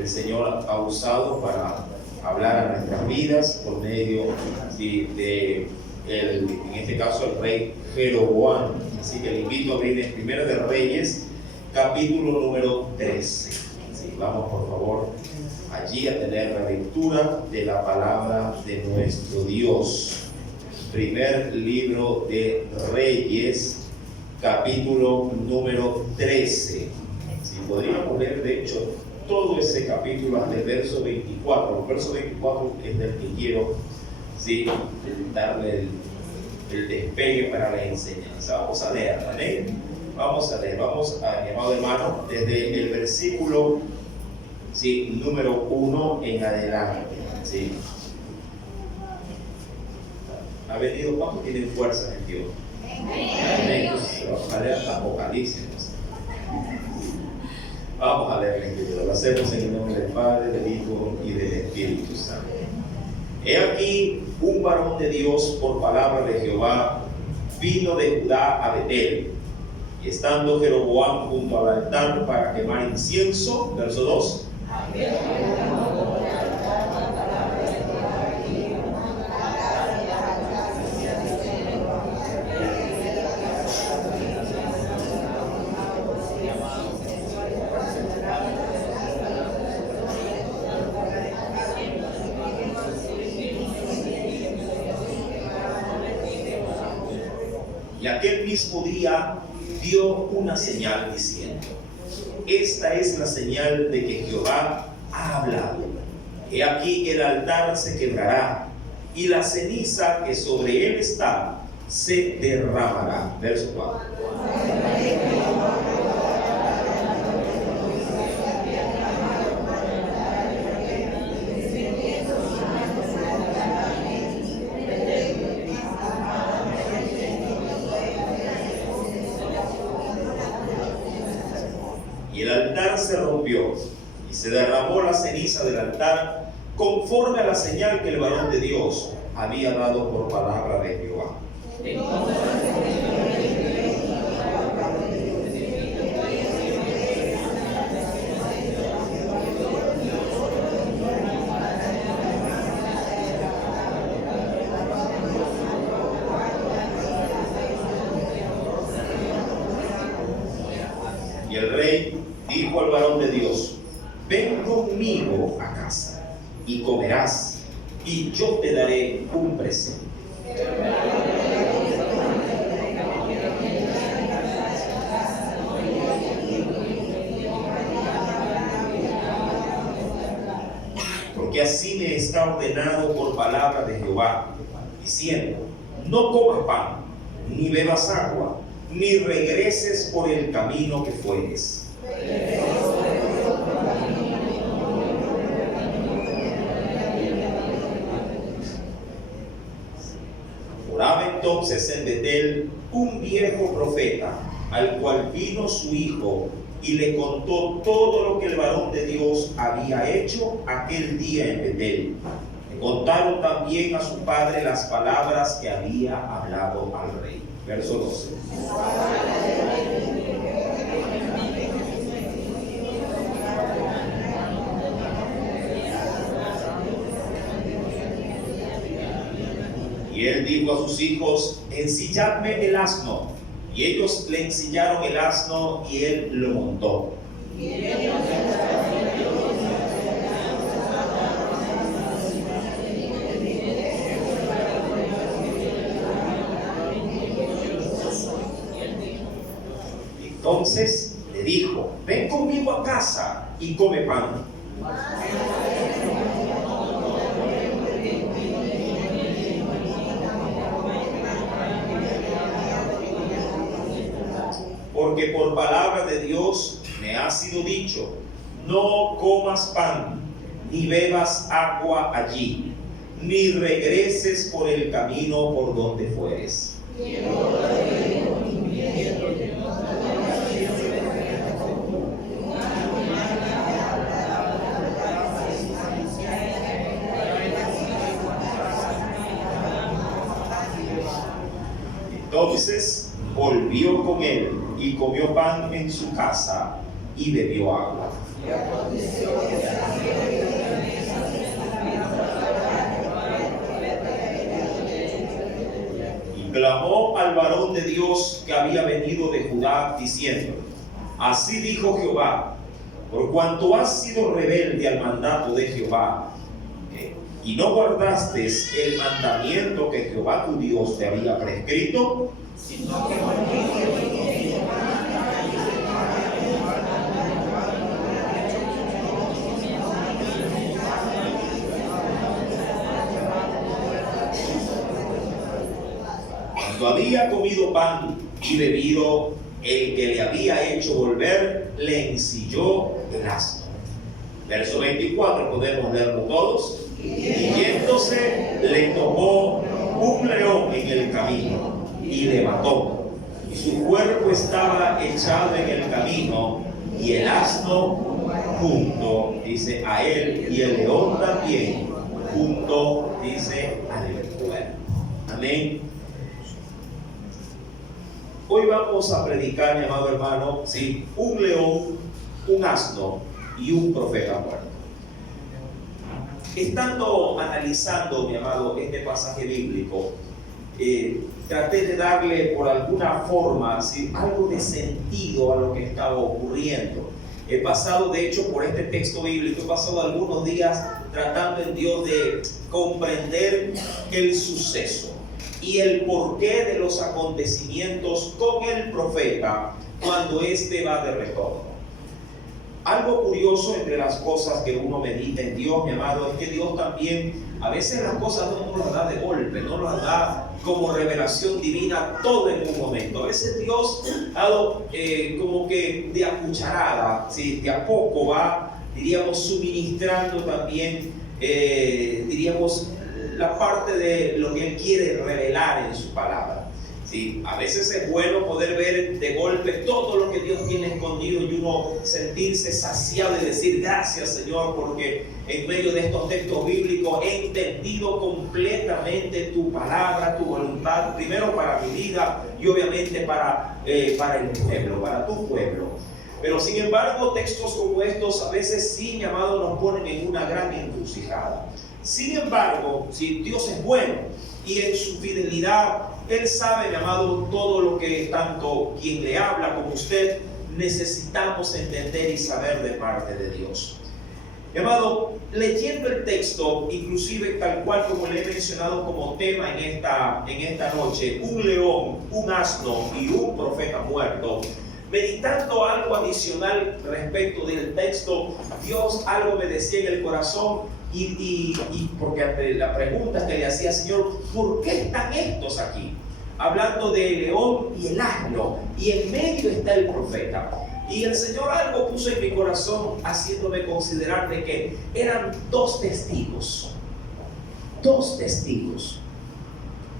el Señor ha usado para hablar a nuestras vidas por medio de en este caso el rey Jeroboam. Así que le invito a abrir en Primero de Reyes, capítulo número 13. Así, vamos por favor allí a tener la lectura de la palabra de nuestro Dios. Primer libro de Reyes, capítulo número 13. Si podríamos leer, de hecho, todo ese capítulo hasta el verso 24. El verso 24 es del que quiero darle el despegue para la enseñanza. Vamos a leer, ¿vale? Vamos a leer, mi amado hermano, desde el versículo número 1 en adelante. ¿Sí? Ha venido, ¿cuántos tienen fuerza en Dios? Amén. Vamos a leer hasta Apocalipsis. Vamos a leer la Escritura. Lo hacemos en el nombre del Padre, del Hijo y del Espíritu Santo. He aquí, un varón de Dios, por palabra de Jehová, vino de Judá a Betel. Y estando Jeroboam junto al altar para quemar incienso, verso 2. Y aquel mismo día dio una señal diciendo: esta es la señal de que Jehová ha hablado. He aquí el altar se quebrará y la ceniza que sobre él está se derramará. Verso 4. Y el altar se rompió y se derramó la ceniza del altar conforme a la señal que el varón de Dios había dado por palabra de Jehová. Y el rey dijo al varón de Dios: ven conmigo a casa y comerás, y yo te daré un presente. Porque así me está ordenado por palabra de Jehová, diciendo: no comas pan, ni bebas agua, ni regreses por el camino que fueres. Moraba entonces en Betel un viejo profeta, al cual vino su hijo y le contó todo lo que el varón de Dios había hecho aquel día en Betel. Le contaron también a su padre las palabras que había hablado al rey. Verso 12. Y él dijo a sus hijos: ensilladme el asno. Y ellos le ensillaron el asno y él lo montó. Entonces le dijo: ven conmigo a casa y come pan. Porque por palabra de Dios me ha sido dicho: no comas pan, ni bebas agua allí, ni regreses por el camino por donde fueres. Entonces volvió con él y comió pan en su casa y bebió agua. Y aconteció que clamó al varón de Dios que había venido de Judá, diciendo: así dijo Jehová, por cuanto has sido rebelde al mandato de Jehová, y no guardaste el mandamiento que Jehová tu Dios te había prescrito, cuando había comido pan y bebido, el que le había hecho volver le ensilló el asno. Verso 24, podemos leerlo todos. Y yéndose, le tomó un león en el camino y le mató, y su cuerpo estaba echado en el camino, y el asno junto, dice, a él, y el león también junto, dice, al cuerpo. Amén. Hoy vamos a predicar, mi amado hermano, ¿sí? Un león, un asno y un profeta muerto. Estando analizando, mi amado, este pasaje bíblico, traté de darle por alguna forma, ¿sí?, algo de sentido a lo que estaba ocurriendo. He pasado, de hecho, por este texto bíblico, he pasado algunos días tratando en Dios de comprender el suceso y el porqué de los acontecimientos con el profeta cuando éste va de retorno. Algo curioso entre las cosas que uno medita en Dios, mi amado, es que Dios también, a veces las cosas no nos las da de golpe, no nos las da como revelación divina todo en un momento. A veces Dios ha dado como que de a cucharada, ¿sí?, de a poco va, diríamos, suministrando también, diríamos, la parte de lo que Él quiere revelar en su palabra. Sí, a veces es bueno poder ver de golpe todo lo que Dios tiene escondido y uno sentirse saciado y decir: gracias, Señor, porque en medio de estos textos bíblicos he entendido completamente tu palabra, tu voluntad, primero para mi vida y obviamente para el pueblo, para tu pueblo. Pero sin embargo, textos como estos a veces sí, mi amado, nos ponen en una gran encrucijada. Sin embargo, si Dios es bueno y en su fidelidad Él sabe, mi amado, todo lo que tanto quien le habla como usted necesitamos entender y saber de parte de Dios. Mi amado, leyendo el texto, inclusive tal cual como le he mencionado como tema en esta noche, un león, un asno y un profeta muerto, meditando algo adicional respecto del texto, Dios algo me decía en el corazón. Y porque ante la pregunta que le hacía: Señor, ¿por qué están estos aquí? Hablando del león y el asno, y en medio está el profeta. Y el Señor algo puso en mi corazón, haciéndome considerar de que eran dos testigos.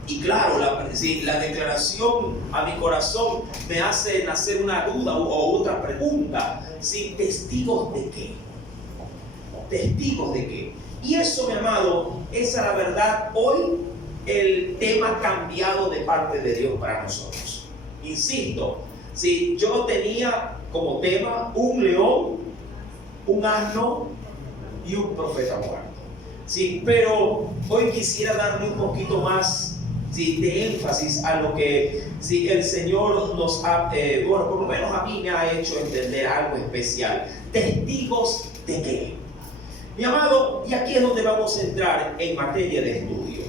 Y claro, la declaración a mi corazón me hace nacer una duda o otra pregunta. ¿Sí? ¿Testigos de qué? ¿Testigos de qué? Y eso, mi amado, esa es la verdad. Hoy el tema cambiado de parte de Dios para nosotros. Insisto, si yo tenía como tema un león, un asno y un profeta muerto. Sí, pero hoy quisiera darle un poquito más, sí, de énfasis a lo que, sí, el Señor nos ha, bueno, por lo menos a mí me ha hecho entender algo especial. ¿Testigos de qué? Mi amado, y aquí es donde vamos a entrar en materia de estudio.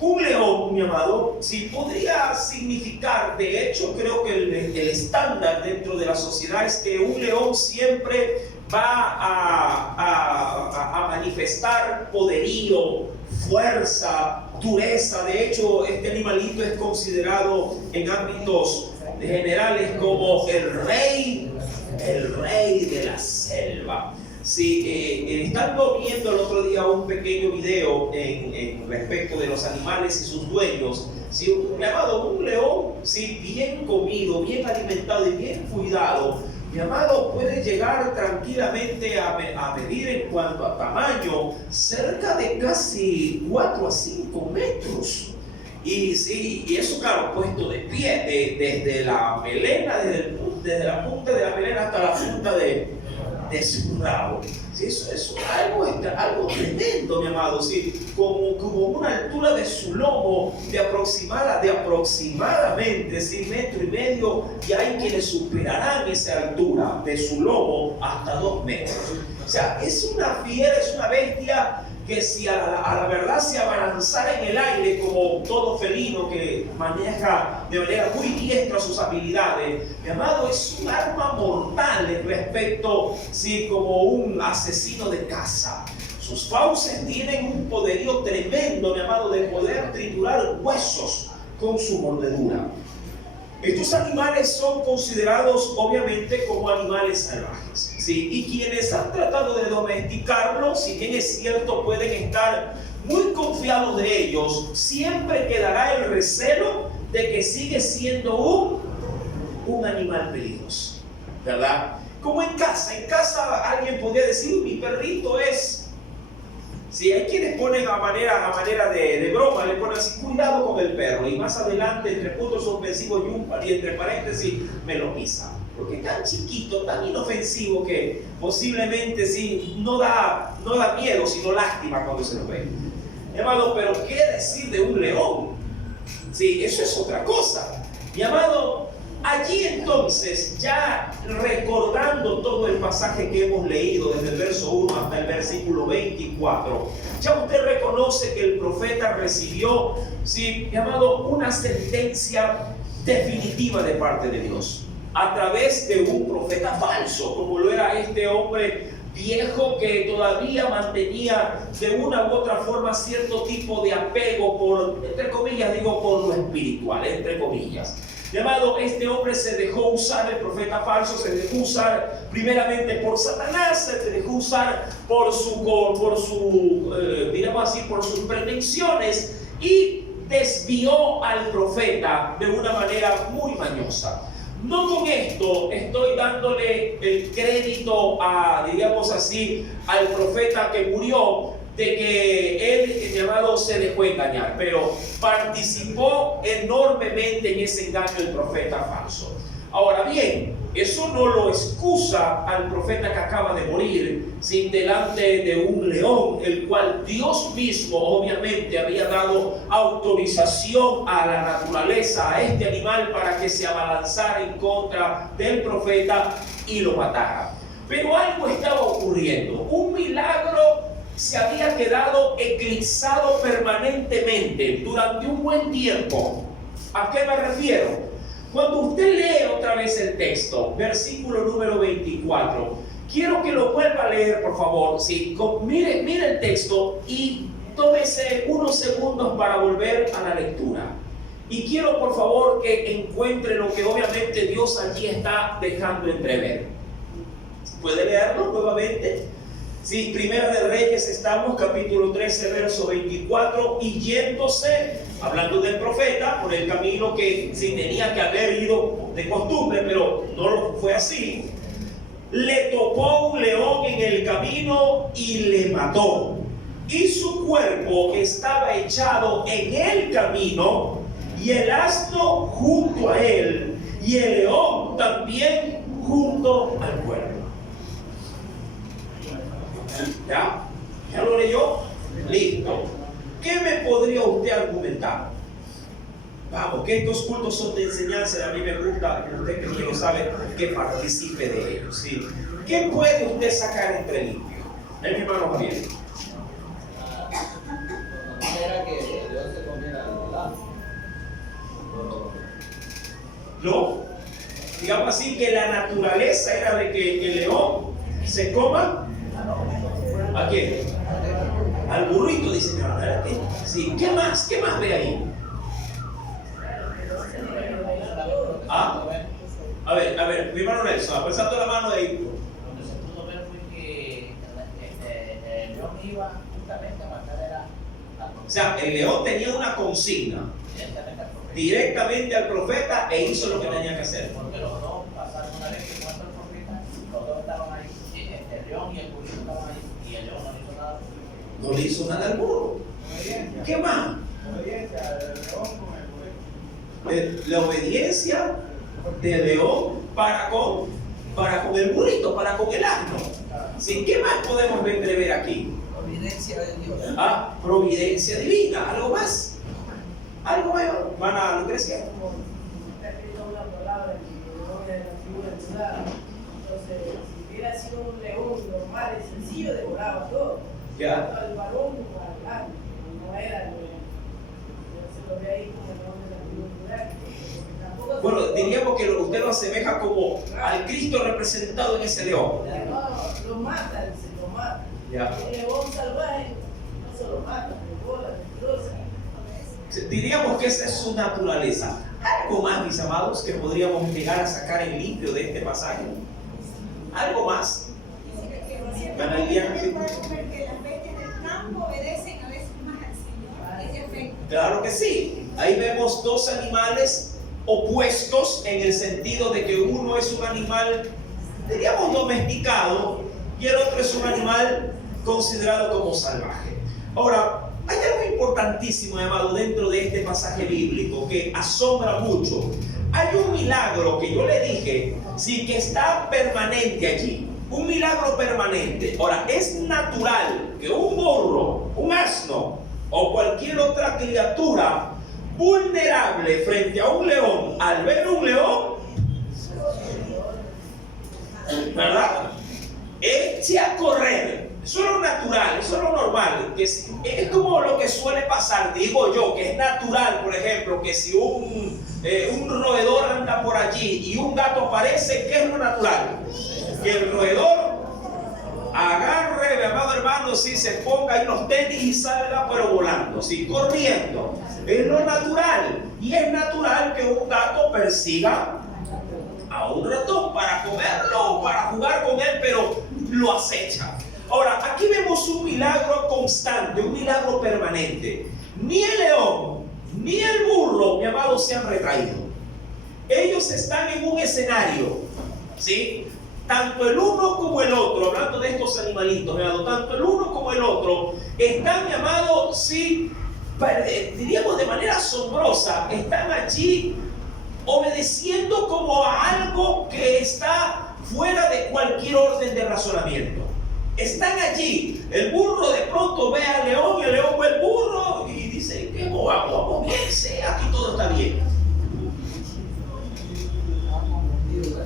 Un león, mi amado, sí, podría significar, de hecho creo que el estándar dentro de la sociedad es que un león siempre va a manifestar poderío, fuerza, dureza. De hecho, este animalito es considerado en ámbitos generales como el rey de la selva. Sí, estando viendo el otro día un pequeño video en respecto de los animales y sus dueños, sí, un león, sí, bien comido, bien alimentado y bien cuidado, mi amado, puede llegar tranquilamente a medir en cuanto a tamaño cerca de casi 4 a 5 metros. Y sí, y eso, claro, puesto de pie, desde la melena, desde la punta de la melena hasta la punta de su rabo. Sí, eso es algo tremendo, mi amado. Sí, como una altura de su lomo de aproximadamente, sí, 1,5 metros, y hay quienes superarán esa altura de su lomo hasta 2 metros. O sea, es una fiera, es una bestia que si a la verdad se abalanzara en el aire como todo felino que maneja de manera muy diestra sus habilidades, mi amado, es un arma mortal en respecto, sí, como un asesino de caza. Sus fauces tienen un poderío tremendo, mi amado, de poder triturar huesos con su mordedura. Estos animales son considerados obviamente como animales salvajes, ¿sí? Y quienes han tratado de domesticarlos, si bien es cierto pueden estar muy confiados de ellos, siempre quedará el recelo de que sigue siendo un animal peligroso, ¿verdad? Como en casa alguien podría decir, mi perrito es... Si hay quienes ponen a manera de broma, le ponen así, cuidado con el perro, y más adelante entre puntos suspensivos y entre paréntesis me lo pisa, porque es tan chiquito, tan inofensivo que posiblemente sí, no da miedo, sino lástima cuando se lo ve. Amado, pero ¿qué decir de un león? Sí, eso es otra cosa. Mi amado, allí entonces, ya recordando todo el pasaje que hemos leído desde el verso 1 hasta el versículo 24, ya usted reconoce que el profeta recibió, sí, mi amado, una sentencia definitiva de parte de Dios a través de un profeta falso, como lo era este hombre viejo que todavía mantenía de una u otra forma cierto tipo de apego por, entre comillas, digo, por lo espiritual, entre comillas. Llamado, este hombre se dejó usar, el profeta falso se dejó usar primeramente por Satanás, se dejó usar por sus pretensiones, y desvió al profeta de una manera muy mañosa. No con esto estoy dándole el crédito digamos así, al profeta que murió, de que él, llamado, se dejó engañar, pero participó enormemente en ese engaño del profeta falso. Ahora bien, eso no lo excusa al profeta que acaba de morir, sin delante de un león, el cual Dios mismo obviamente había dado autorización a la naturaleza, a este animal, para que se abalanzara en contra del profeta y lo matara. Pero algo estaba ocurriendo, un milagro se había quedado eclipsado permanentemente durante un buen tiempo. ¿A qué me refiero? Cuando usted lee otra vez el texto, versículo número 24, quiero que lo vuelva a leer, por favor. Sí, mire el texto y tómese unos segundos para volver a la lectura. Y quiero, por favor, que encuentre lo que obviamente Dios allí está dejando entrever. ¿Puede leerlo nuevamente? Sí, Primera de Reyes, estamos, capítulo 13, verso 24, y yéndose, hablando del profeta, por el camino que sí tenía que haber ido de costumbre, pero no fue así, le topó un león en el camino y le mató. Y su cuerpo estaba echado en el camino, y el asno junto a él, y el león también junto al cuerpo. ¿Ya? ¿Ya lo leyó? Listo. ¿Qué me podría usted argumentar? Vamos, que estos cultos son de enseñanza y a mí me gusta, usted que lo sabe, que participe de ellos, ¿sí? ¿Qué puede usted sacar entre limpio? Mi hermano Javier. Era que Dios se comiera al lado. No. Digamos así que la naturaleza era de que el león se coma. ¿A quién? Al burrito, dice mi hermano. Sí. ¿Qué más? ¿Qué más ve ahí? ¿Ah? A ver, mi hermano Nelson, apretando la mano de ahí. Donde se pudo ver fue que el león iba justamente a matar O sea, el león tenía una consigna directamente al profeta e hizo lo que tenía que hacer. Porque los dos pasaron una vez que cuando el profeta, los dos estaban ahí, el león y el burrito estaban ahí, y el león no le hizo nada. No le hizo nada al burro. ¿Qué más? Obediencia del león con el burrito. La obediencia del león para con el burrito, para con el asno. ¿Sí? ¿Qué más podemos ver aquí? Providencia de Dios. Providencia divina. ¿Algo más? ¿Algo más, hermana Lucrecia? Está escrito una palabra que no es la figura natural. Entonces, si hubiera sido un león normal y sencillo, devoraba todo. Ya. Tanto al varón como al grande, no era el león. Se lo ve ahí como el león de la figura natural. Tampoco Bueno, se- diríamos que usted lo asemeja como al Cristo representado en ese león. No, lo mata, se lo mata. Ya. El león salvaje no se lo mata, devola, destroza. Diríamos que esa es su naturaleza. Algo más, mis amados, que podríamos llegar a sacar en limpio de este pasaje. Algo más. Porque las bestias del campo obedecen a veces más al Señor. Ese efecto. Claro que sí. Ahí vemos dos animales opuestos en el sentido de que uno es un animal, diríamos, domesticado y el otro es un animal considerado como salvaje. Ahora, hay algo importantísimo, amado, dentro de este pasaje bíblico que asombra mucho. Hay un milagro que yo le dije, sí, que está permanente allí. Un milagro permanente. Ahora, es natural que un burro, un asno o cualquier otra criatura vulnerable frente a un león, al ver un león, ¿verdad?, eche a correr. Eso es lo natural, eso es lo normal. Que es como lo que suele pasar, digo yo, que es natural, por ejemplo, que si un roedor anda por allí y un gato aparece, ¿qué es lo natural? Que el roedor agarre, mi amado hermano, si se ponga ahí los tenis y salga pero volando, sí, corriendo. Es lo natural. Y es natural que un gato persiga a un ratón para comerlo o para jugar con él, pero lo acecha. Ahora, aquí vemos un milagro constante, un milagro permanente. Ni el león, ni el burro, mi amado, se han retraído. Ellos están en un escenario, ¿sí? Tanto el uno como el otro, hablando de estos animalitos, mi amado, tanto el uno como el otro están, mi amado, sí, diríamos de manera asombrosa, están allí obedeciendo como a algo que está fuera de cualquier orden de razonamiento. Están allí. El burro de pronto ve al león y el león ve al burro y dice, ¿qué vamos bien? Sí, aquí todo está bien.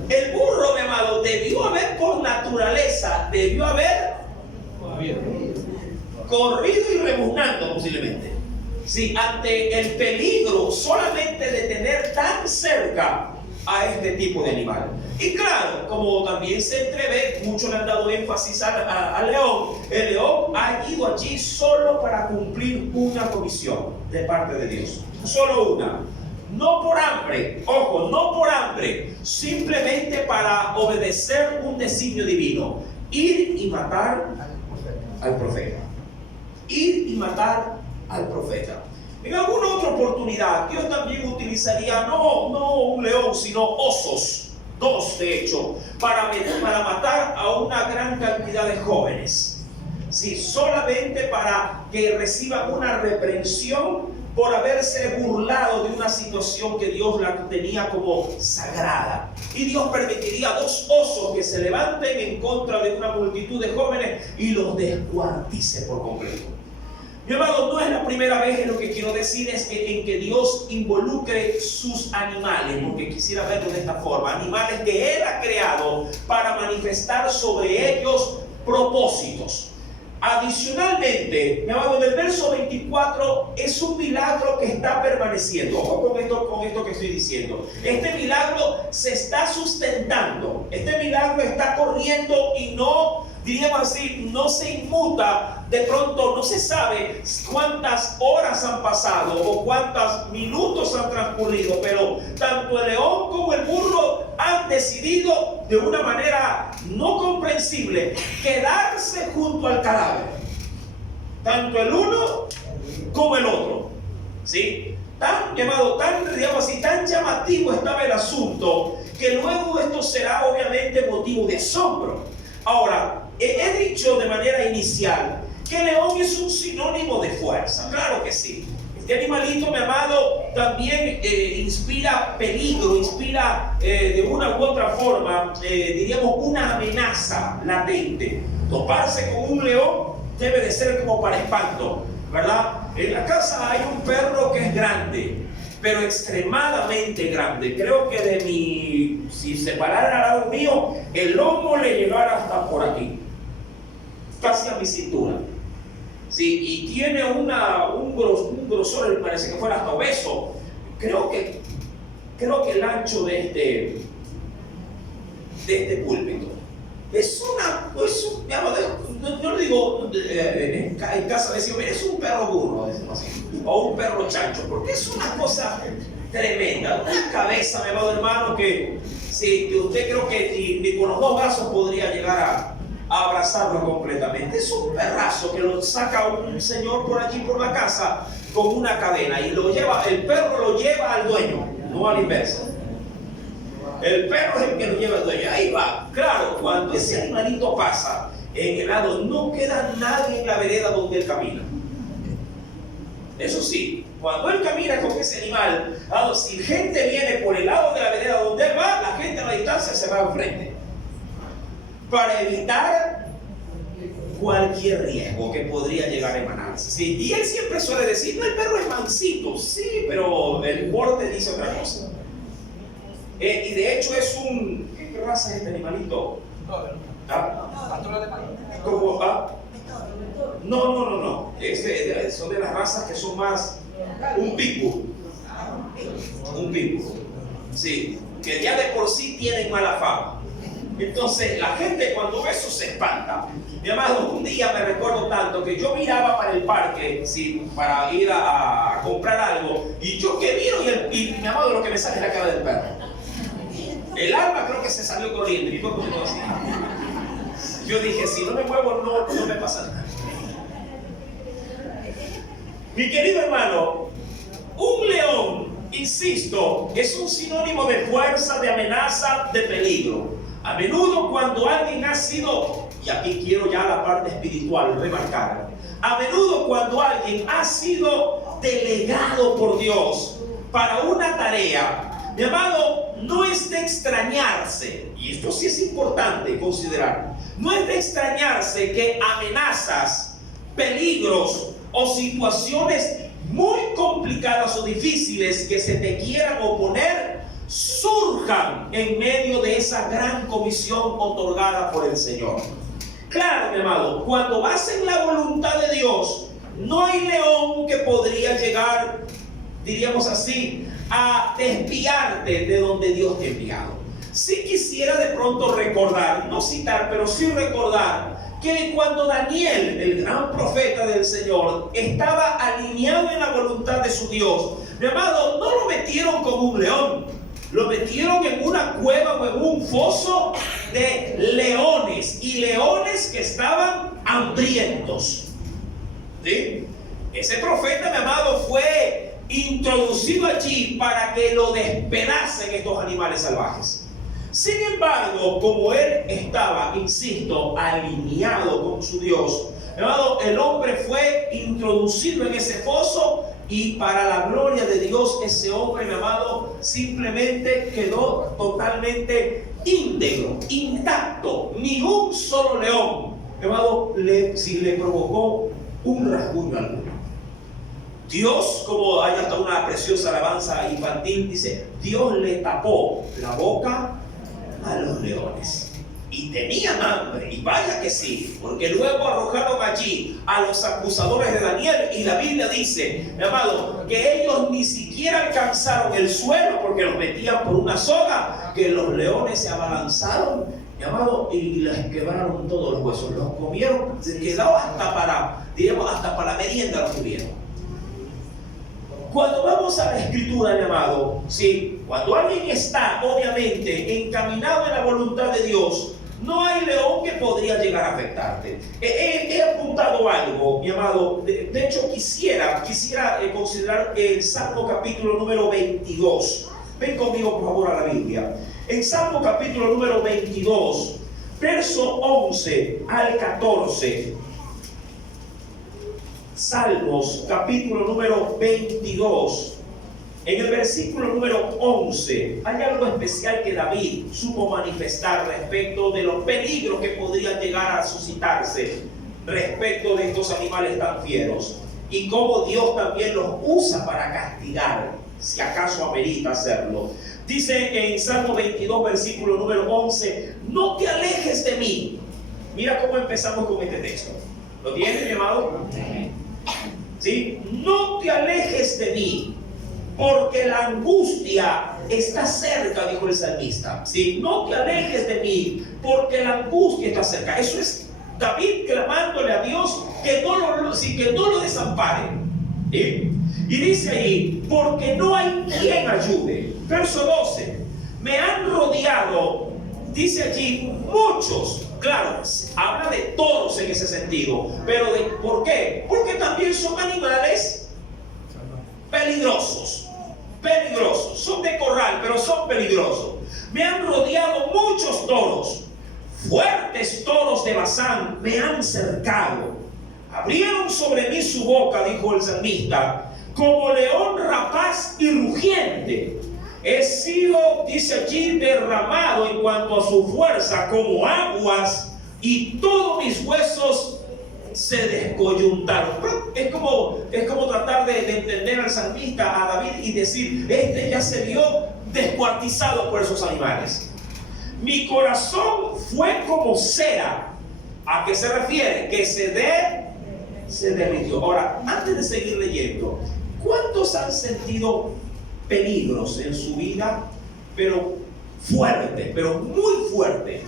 El burro, mi amado, debió haber por naturaleza, debió haber corrido y rebuznando posiblemente. Sí, ante el peligro solamente de tener tan cerca a este tipo de animal. Y claro, como también se entrevé, muchos le han dado énfasis al león. El león ha ido allí solo para cumplir una comisión de parte de Dios. Solo una. No por hambre, ojo, no por hambre, simplemente para obedecer un designio divino. Ir y matar al profeta. Ir y matar al profeta. En alguna otra oportunidad, Dios también utilizaría no un león, sino osos, dos de hecho, para matar a una gran cantidad de jóvenes. Sí, solamente para que reciban una reprensión por haberse burlado de una situación que Dios la tenía como sagrada. Y Dios permitiría dos osos que se levanten en contra de una multitud de jóvenes y los descuartice por completo. Mi amado, no es la primera vez, lo que quiero decir es que en que Dios involucre sus animales, porque quisiera verlo de esta forma, animales que Él ha creado para manifestar sobre ellos propósitos. Adicionalmente, mi amado, en el verso 24 es un milagro que está permaneciendo. Ojo con esto que estoy diciendo. Este milagro se está sustentando. Este milagro está corriendo y no, diríamos así, no se inmuta. De pronto no se sabe cuántas horas han pasado o cuántos minutos han transcurrido, pero tanto el león como el burro han decidido de una manera no comprensible quedarse junto al cadáver. Tanto el uno como el otro. ¿Sí? Tan llamativo estaba el asunto que luego esto será obviamente motivo de asombro. Ahora, he dicho de manera inicial que el león es un sinónimo de fuerza. Claro que sí. Este animalito, mi amado, también inspira peligro, inspira de una u otra forma, diríamos, una amenaza latente. Toparse con un león debe de ser como para espanto, ¿verdad? En la casa hay un perro que es grande, pero extremadamente grande. Creo que si se parara al lado mío, el lomo le llegara hasta por aquí, casi a mi cintura. Sí, y tiene un grosor, me parece que fuera hasta obeso. Creo que el ancho de este púlpito. Yo le digo en casa decimos, es un perro burro, decimos así, o un perro chancho, porque es una cosa tremenda, una cabeza, mi amado hermano, que usted creo que ni con los dos brazos podría llegar a abrazarlo completamente. Es un perrazo que lo saca un señor por allí por la casa con una cadena y el perro lo lleva al dueño, no al inverso. El perro es el que lo lleva al dueño. Ahí va. Claro, cuando ese animalito pasa en el lado, no queda nadie en la vereda donde él camina. Eso sí, cuando él camina con ese animal, si gente viene por el lado de la vereda donde él va, la gente a la distancia se va enfrente, para evitar cualquier riesgo que podría llegar a emanarse. ¿Sí? Y él siempre suele decir, no, el perro es mansito, sí, pero el porte dice otra cosa. Y de hecho es ¿qué raza es este animalito? ¿Ah? ¿Cómo va? No. Son de las razas que son más un pitbull. Un pitbull. Sí, que ya de por sí tienen mala fama. Entonces la gente cuando ve eso se espanta. Mi amado, un día me recuerdo tanto que yo miraba para el parque, sí, para ir a comprar algo, y yo que miro y mi amado, lo que me sale es la cara del perro. El alma creo que se salió corriendo y mi cuerpo se quedó así. Yo dije, si no me muevo no me pasa nada. Mi querido hermano, un león, insisto, es un sinónimo de fuerza, de amenaza, de peligro. A menudo cuando alguien ha sido, y aquí quiero ya la parte espiritual remarcar, a menudo cuando alguien ha sido delegado por Dios para una tarea, mi amado, no es de extrañarse, y esto sí es importante considerar, no es de extrañarse que amenazas, peligros o situaciones muy complicadas o difíciles que se te quieran oponer surjan en medio de esa gran comisión otorgada por el Señor. Claro, mi amado, cuando vas en la voluntad de Dios, no hay león que podría llegar, diríamos así, a desviarte de donde Dios te ha enviado. Si quisiera de pronto recordar, no citar, pero sí recordar que cuando Daniel, el gran profeta del Señor, estaba alineado en la voluntad de su Dios, mi amado, no lo metieron como un león, lo metieron en una cueva o en un foso de leones, y leones que estaban hambrientos. ¿Sí? Ese profeta, mi amado, fue introducido allí para que lo despedacen estos animales salvajes. Sin embargo, como él estaba, insisto, alineado con su Dios, mi amado, el hombre fue introducido en ese foso, y para la gloria de Dios, ese hombre, mi amado, simplemente quedó totalmente íntegro, intacto. Ni un solo león, mi amado, si le provocó un rasguño alguno. Dios, como hay hasta una preciosa alabanza infantil, dice, Dios le tapó la boca a los leones. Y tenían hambre, y vaya que sí, porque luego arrojaron allí a los acusadores de Daniel, y la Biblia dice, mi amado, que ellos ni siquiera alcanzaron el suelo porque los metían por una soga, que los leones se abalanzaron, mi amado, y les quebraron todos los huesos, los comieron, se quedó hasta para merienda los tuvieron. Cuando vamos a la escritura, mi amado, ¿sí? Cuando alguien está obviamente encaminado en la voluntad de Dios, no hay león que podría llegar a afectarte. He apuntado algo, mi amado. De hecho, quisiera considerar el Salmo capítulo número 22. Ven conmigo, por favor, a la Biblia. En Salmo capítulo número 22, verso 11 al 14. Salmos capítulo número 22, En el versículo número 11 hay algo especial que David supo manifestar respecto de los peligros que podrían llegar a suscitarse respecto de estos animales tan fieros y cómo Dios también los usa para castigar, si acaso amerita hacerlo. Dice en Salmo 22, versículo número 11, no te alejes de mí. Mira cómo empezamos con este texto. ¿Lo tiene, mi amado? ¿Sí? No te alejes de mí, porque la angustia está cerca, dijo el salmista. ¿Sí? No te alejes de mí, porque la angustia está cerca. Eso es David clamándole a Dios que no lo desampare. ¿Sí? Y dice ahí, porque no hay quien ayude. Verso 12, me han rodeado, dice allí, muchos. Claro, habla de todos en ese sentido. Pero ¿por qué? Porque también son animales peligrosos. Peligrosos. Son de corral, pero son peligrosos. Me han rodeado muchos toros. Fuertes toros de Basán me han cercado. Abrieron sobre mí su boca, dijo el salmista, como león rapaz y rugiente. He sido, dice allí, derramado en cuanto a su fuerza como aguas, y todos mis huesos se descoyuntaron. Es como tratar de entender al salmista, a David, y decir, este ya se vio descuartizado por esos animales. Mi corazón fue como cera. ¿A qué se refiere? Que se derritió. Ahora, antes de seguir leyendo, ¿cuántos han sentido peligros en su vida, pero fuerte, pero muy fuerte?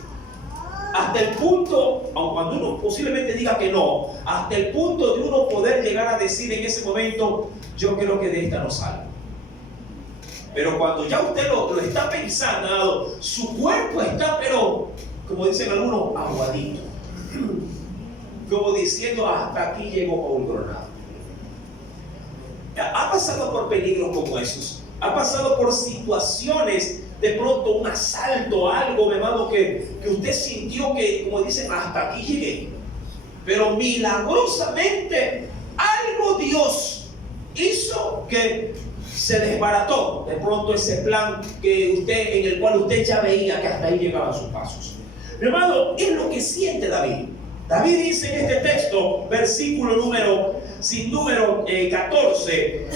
Hasta el punto, aun cuando uno posiblemente diga que no, hasta el punto de uno poder llegar a decir en ese momento, yo creo que de esta no salgo. Pero cuando ya usted lo está pensando, su cuerpo está, pero, como dicen algunos, aguadito. Como diciendo, hasta aquí llegó Paul Coronado. Ha pasado por peligros como esos. Ha pasado por situaciones, de pronto un asalto, algo, mi hermano, que usted sintió que, como dicen, hasta aquí llegué. Pero milagrosamente, algo Dios hizo que se desbarató de pronto ese plan en el cual usted ya veía que hasta ahí llegaban sus pasos. Mi hermano, es lo que siente David. David dice en este texto, versículo número 14,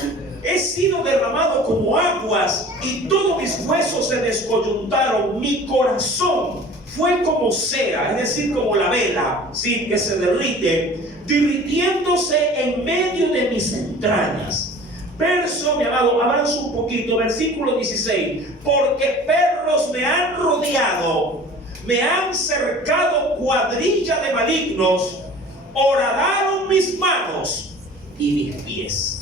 he sido derramado como aguas y todos mis huesos se descoyuntaron, mi corazón fue como cera, es decir, como la vela, ¿sí?, que se derrite, derritiéndose en medio de mis entrañas. Verso, mi amado, avanza un poquito, versículo 16, porque perros me han rodeado, me han cercado cuadrilla de malignos, horadaron mis manos y mis pies.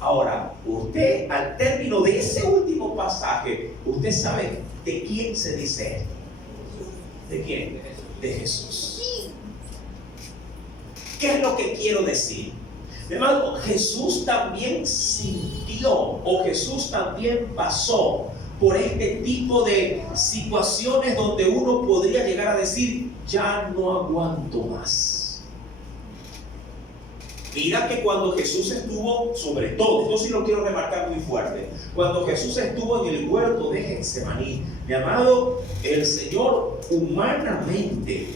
Ahora, usted al término de ese último pasaje, usted sabe de quién se dice esto. ¿De quién? De Jesús. ¿Qué es lo que quiero decir? Hermano, Jesús también sintió, o Jesús también pasó por este tipo de situaciones donde uno podría llegar a decir, ya no aguanto más. Mira que cuando Jesús estuvo, sobre todo, esto sí lo quiero remarcar muy fuerte, cuando Jesús estuvo en el huerto de Getsemaní, mi amado, el Señor humanamente,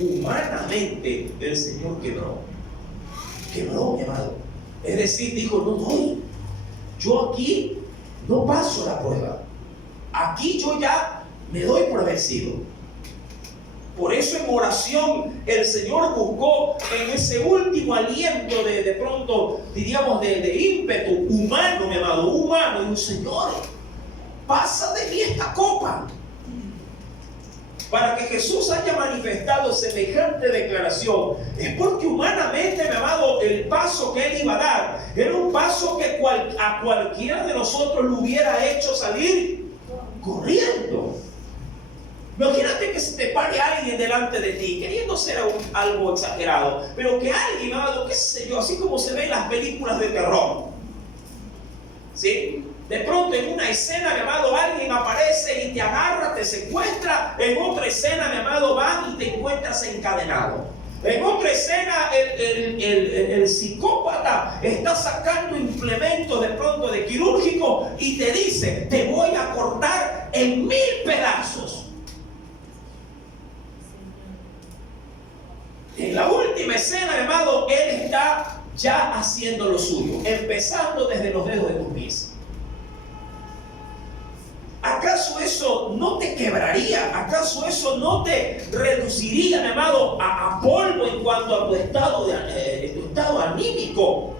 el Señor quebró, mi amado. Es decir, dijo, no, yo aquí no paso la prueba. Aquí yo ya me doy por vencido. Por eso en oración el Señor buscó en ese último aliento de pronto, diríamos, de ímpetu humano, mi amado, humano. Y un Señor, pasa de mí esta copa. Para que Jesús haya manifestado semejante declaración, es porque humanamente, mi amado, el paso que Él iba a dar era un paso que a cualquiera de nosotros lo hubiera hecho salir corriendo. Imagínate que se te pare alguien delante de ti, queriendo ser algo exagerado, pero que alguien, mi amado, qué sé yo, así como se ve en las películas de terror, ¿sí? De pronto en una escena, mi amado, alguien aparece y te agarra, te secuestra. En otra escena, mi amado, van y te encuentras encadenado. En otra escena, el psicópata azafata está sacando implementos de pronto de quirúrgico y te dice, te voy a cortar en 1000 pedazos. En la última escena, hermano, él está ya haciendo lo suyo, empezando desde los dedos de tus pies. ¿Acaso eso no te quebraría? ¿Acaso eso no te reduciría, mi amado, a polvo en cuanto a tu estado anímico?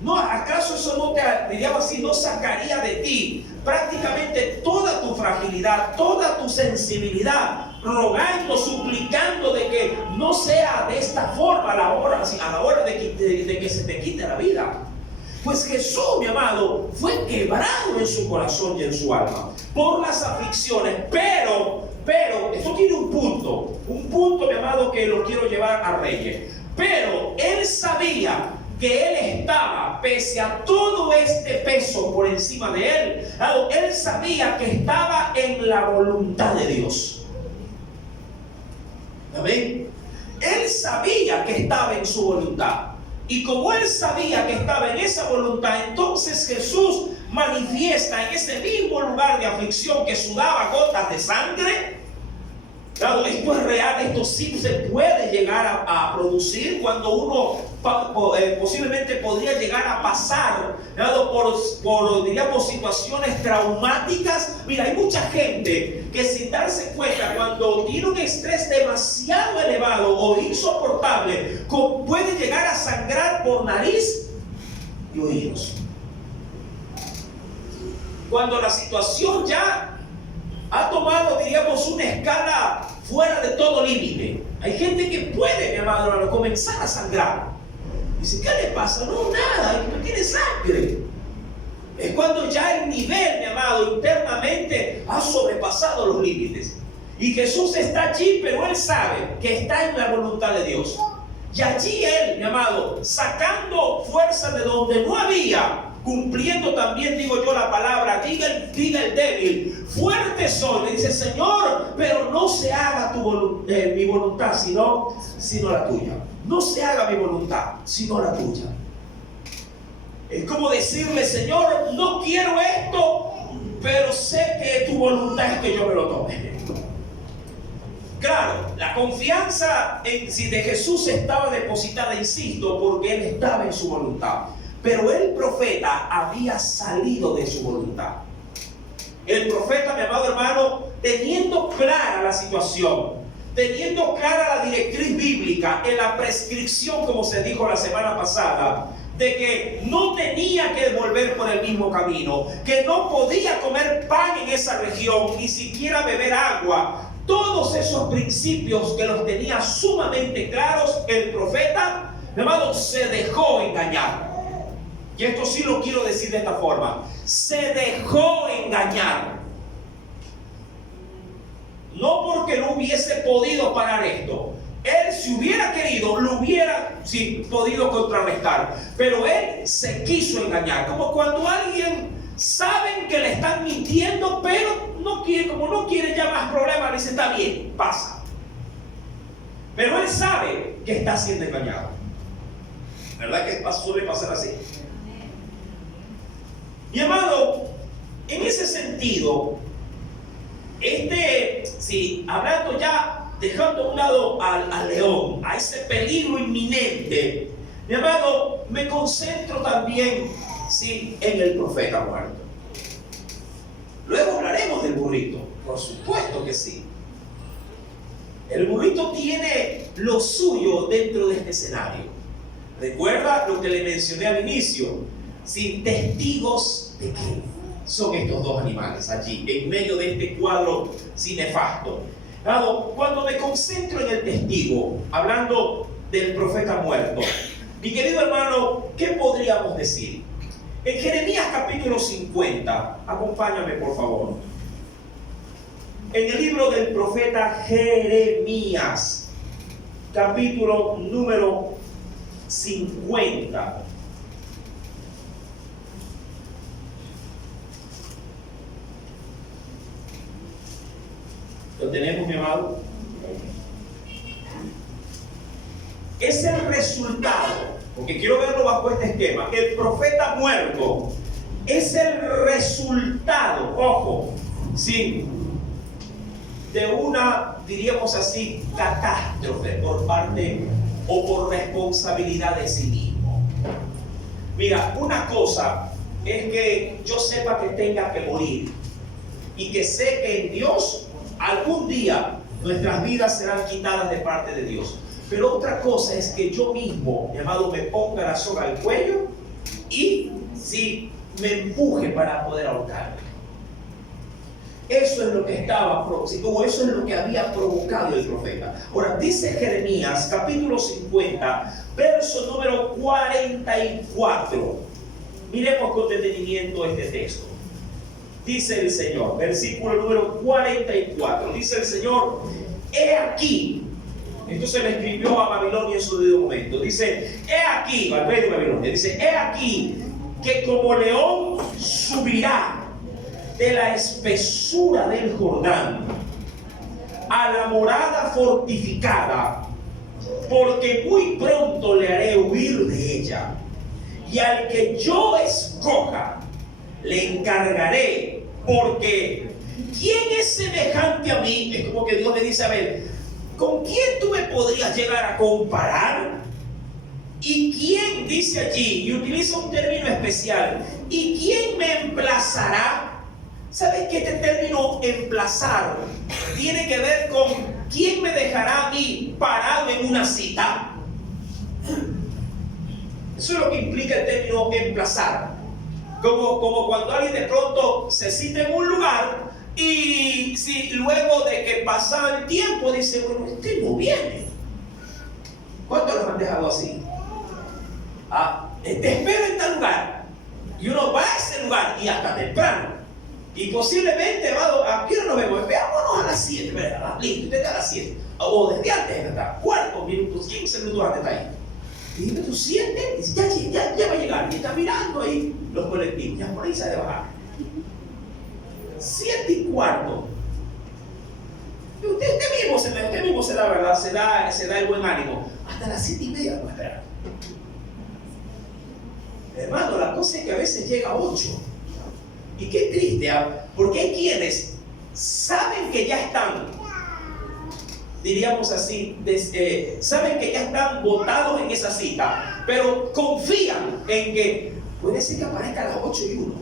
¿No? ¿Acaso eso no te, diríamos así, no sacaría de ti prácticamente toda tu fragilidad, toda tu sensibilidad, rogando, suplicando de que no sea de esta forma a la hora de que se te quite la vida? Pues Jesús, mi amado, fue quebrado en su corazón y en su alma por las aflicciones, pero esto tiene un punto, mi amado, que lo quiero llevar a Reyes. Pero él sabía que él estaba, pese a todo este peso por encima de él, él sabía que estaba en la voluntad de Dios. ¿Amén? Él sabía que estaba en su voluntad. Y como él sabía que estaba en esa voluntad, entonces Jesús manifiesta en ese mismo lugar de aflicción que sudaba gotas de sangre. Claro, esto es real, esto sí se puede llegar a producir cuando uno posiblemente podría llegar a pasar, ¿claro? por situaciones traumáticas. Mira, hay mucha gente que sin darse cuenta, cuando tiene un estrés demasiado elevado o insoportable, puede llegar a sangrar por nariz y oídos. Cuando la situación ya ha tomado, diríamos, una escala fuera de todo límite. Hay gente que puede, mi amado, comenzar a sangrar. Dice, ¿qué le pasa? No, nada, no tiene sangre. Es cuando ya el nivel, mi amado, internamente ha sobrepasado los límites. Y Jesús está allí, pero él sabe que está en la voluntad de Dios. Y allí él, mi amado, sacando fuerza de donde no había, cumpliendo también, digo yo, la palabra, diga el débil, fuerte soy. Le dice, Señor, pero no se haga mi voluntad, sino la tuya. No se haga mi voluntad, sino la tuya. Es como decirle, Señor, no quiero esto, pero sé que tu voluntad es que yo me lo tome. Claro, la confianza de Jesús estaba depositada, insisto, porque él estaba en su voluntad. Pero el profeta había salido de su voluntad. El profeta, mi amado hermano, teniendo clara la situación, teniendo clara la directriz bíblica en la prescripción, como se dijo la semana pasada, de que no tenía que volver por el mismo camino, que no podía comer pan en esa región, ni siquiera beber agua. Todos esos principios que los tenía sumamente claros, el profeta, mi amado, se dejó engañar. Y esto sí lo quiero decir de esta forma: se dejó engañar. No porque no hubiese podido parar esto. Él, si hubiera querido, lo hubiera podido contrarrestar. Pero él se quiso engañar. Como cuando alguien saben que le están mintiendo, pero no quiere, como no quiere ya más problemas, le dice, está bien, pasa. Pero él sabe que está siendo engañado. ¿Verdad que suele pasar así? Mi amado, en ese sentido, hablando ya, dejando a un lado al león, a ese peligro inminente, mi amado, me concentro también, en el profeta muerto. Luego hablaremos del burrito, por supuesto que sí. El burrito tiene lo suyo dentro de este escenario. Recuerda lo que le mencioné al inicio. Testigos de qué son estos dos animales allí, en medio de este cuadro nefasto. Cuando me concentro en el testigo, hablando del profeta muerto, mi querido hermano, ¿qué podríamos decir? En Jeremías capítulo 50, acompáñame por favor. En el libro del profeta Jeremías, capítulo número 50. ¿Lo tenemos, mi amado? Es el resultado porque quiero verlo bajo este esquema. El profeta muerto es el resultado, ojo, sí, de una, diríamos así, catástrofe por parte o por responsabilidad de sí mismo. Mira, una cosa es que yo sepa que tenga que morir y que sé que en Dios algún día nuestras vidas serán quitadas de parte de Dios. Pero otra cosa es que yo mismo, mi amado, me ponga la soga al cuello y si me empuje para poder ahorcarme. Eso es lo que estaba provocando, eso es lo que había provocado el profeta. Ahora, dice Jeremías, capítulo 50, verso número 44. Miremos con detenimiento este texto. Dice el Señor, versículo número 44, dice el Señor, he aquí. Esto se le escribió a Babilonia en su debido momento. Dice, he aquí, al rey de Babilonia, dice, he aquí que como león subirá de la espesura del Jordán a la morada fortificada, porque muy pronto le haré huir de ella, y al que yo escoja le encargaré, porque ¿quién es semejante a mí? Es como que Dios le dice, a ver, ¿con quién tú me podrías llegar a comparar? ¿Y quién, dice allí, y utiliza un término especial, ¿y quién me emplazará? ¿Sabes que este término emplazar tiene que ver con quién me dejará a mí parado en una cita? Eso es lo que implica el término emplazar. Como cuando alguien de pronto se cita en un lugar y si luego de que pasa el tiempo dice, bueno, este no viene. ¿Cuántos los han dejado así? Te espero en tal lugar. Y uno va a ese lugar y hasta temprano. Y posiblemente, ¿a qué hora nos vemos? Veámonos a las 7, ¿verdad? Listo, usted está a las 7. O desde antes, ¿verdad? 4 minutos, 15 minutos antes está ahí. Y dice, tú sientes, ya va a llegar. Y está mirando ahí los colectivos, ya por ahí se ha de bajar. 7:15. Usted mismo se da, ¿verdad? Se da el buen ánimo. Hasta las 7:30 no esperar. Hermano, la cosa es que a veces llega a 8. Y qué triste, porque hay quienes saben que ya están, diríamos así, saben que ya están botados en esa cita, pero confían en que puede ser que aparezca a las 8:01.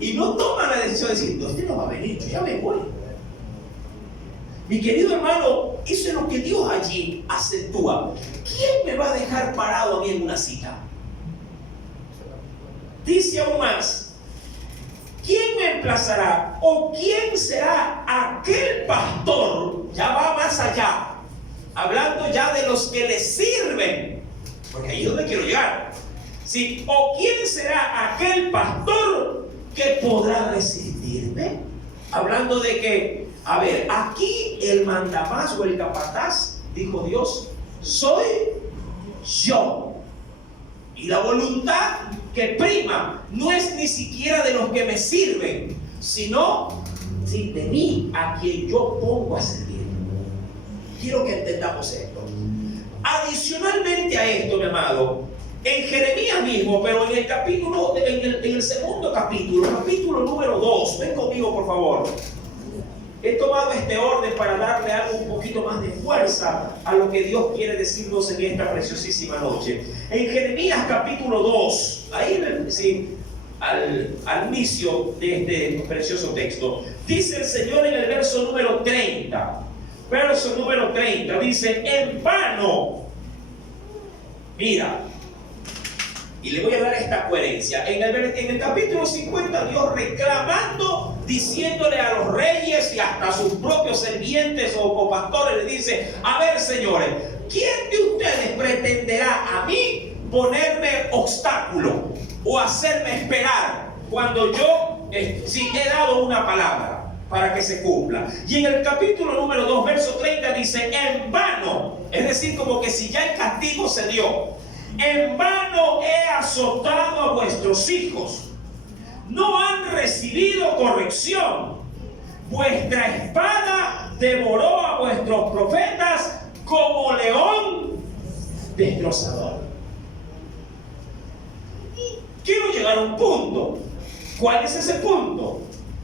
Y no toman la decisión de decir, no, este no va a venir, yo ya me voy. Mi querido hermano, eso es lo que Dios allí acentúa. ¿Quién me va a dejar parado a mí en una cita? Dice aún más, ¿quién me emplazará? ¿O quién será aquel pastor? Ya va más allá, hablando ya de los que le sirven, porque ahí es donde quiero llegar. ¿Sí? ¿O quién será aquel pastor que podrá resistirme? Hablando de que, a ver, aquí el mandamás o el capataz, dijo Dios, soy yo. Y la voluntad que prima no es ni siquiera de los que me sirven, sino de mí, a quien yo pongo a servir. Quiero que entendamos esto. Adicionalmente a esto, mi amado, en Jeremías mismo, pero en el capítulo, en el segundo capítulo número 2, ven conmigo por favor. He tomado este orden para darle algo un poquito más de fuerza a lo que Dios quiere decirnos en esta preciosísima noche. En Jeremías capítulo 2, ahí sí, al inicio de este precioso texto, dice el Señor en el verso número 30. Verso número 30 dice, en vano. Mira, y le voy a dar esta coherencia. En el capítulo 50, Dios reclamando, diciéndole a los reyes y hasta a sus propios sirvientes o pastores, le dice, a ver señores, ¿quién de ustedes pretenderá a mí ponerme obstáculo o hacerme esperar cuando yo si he dado una palabra para que se cumpla? Y en el capítulo número 2, verso 30 dice, en vano, es decir, como que si ya el castigo se dio, en vano he azotado a vuestros hijos, no han recibido corrección, vuestra espada devoró a vuestros profetas como león destrozador. Quiero llegar a un punto. ¿Cuál es ese punto?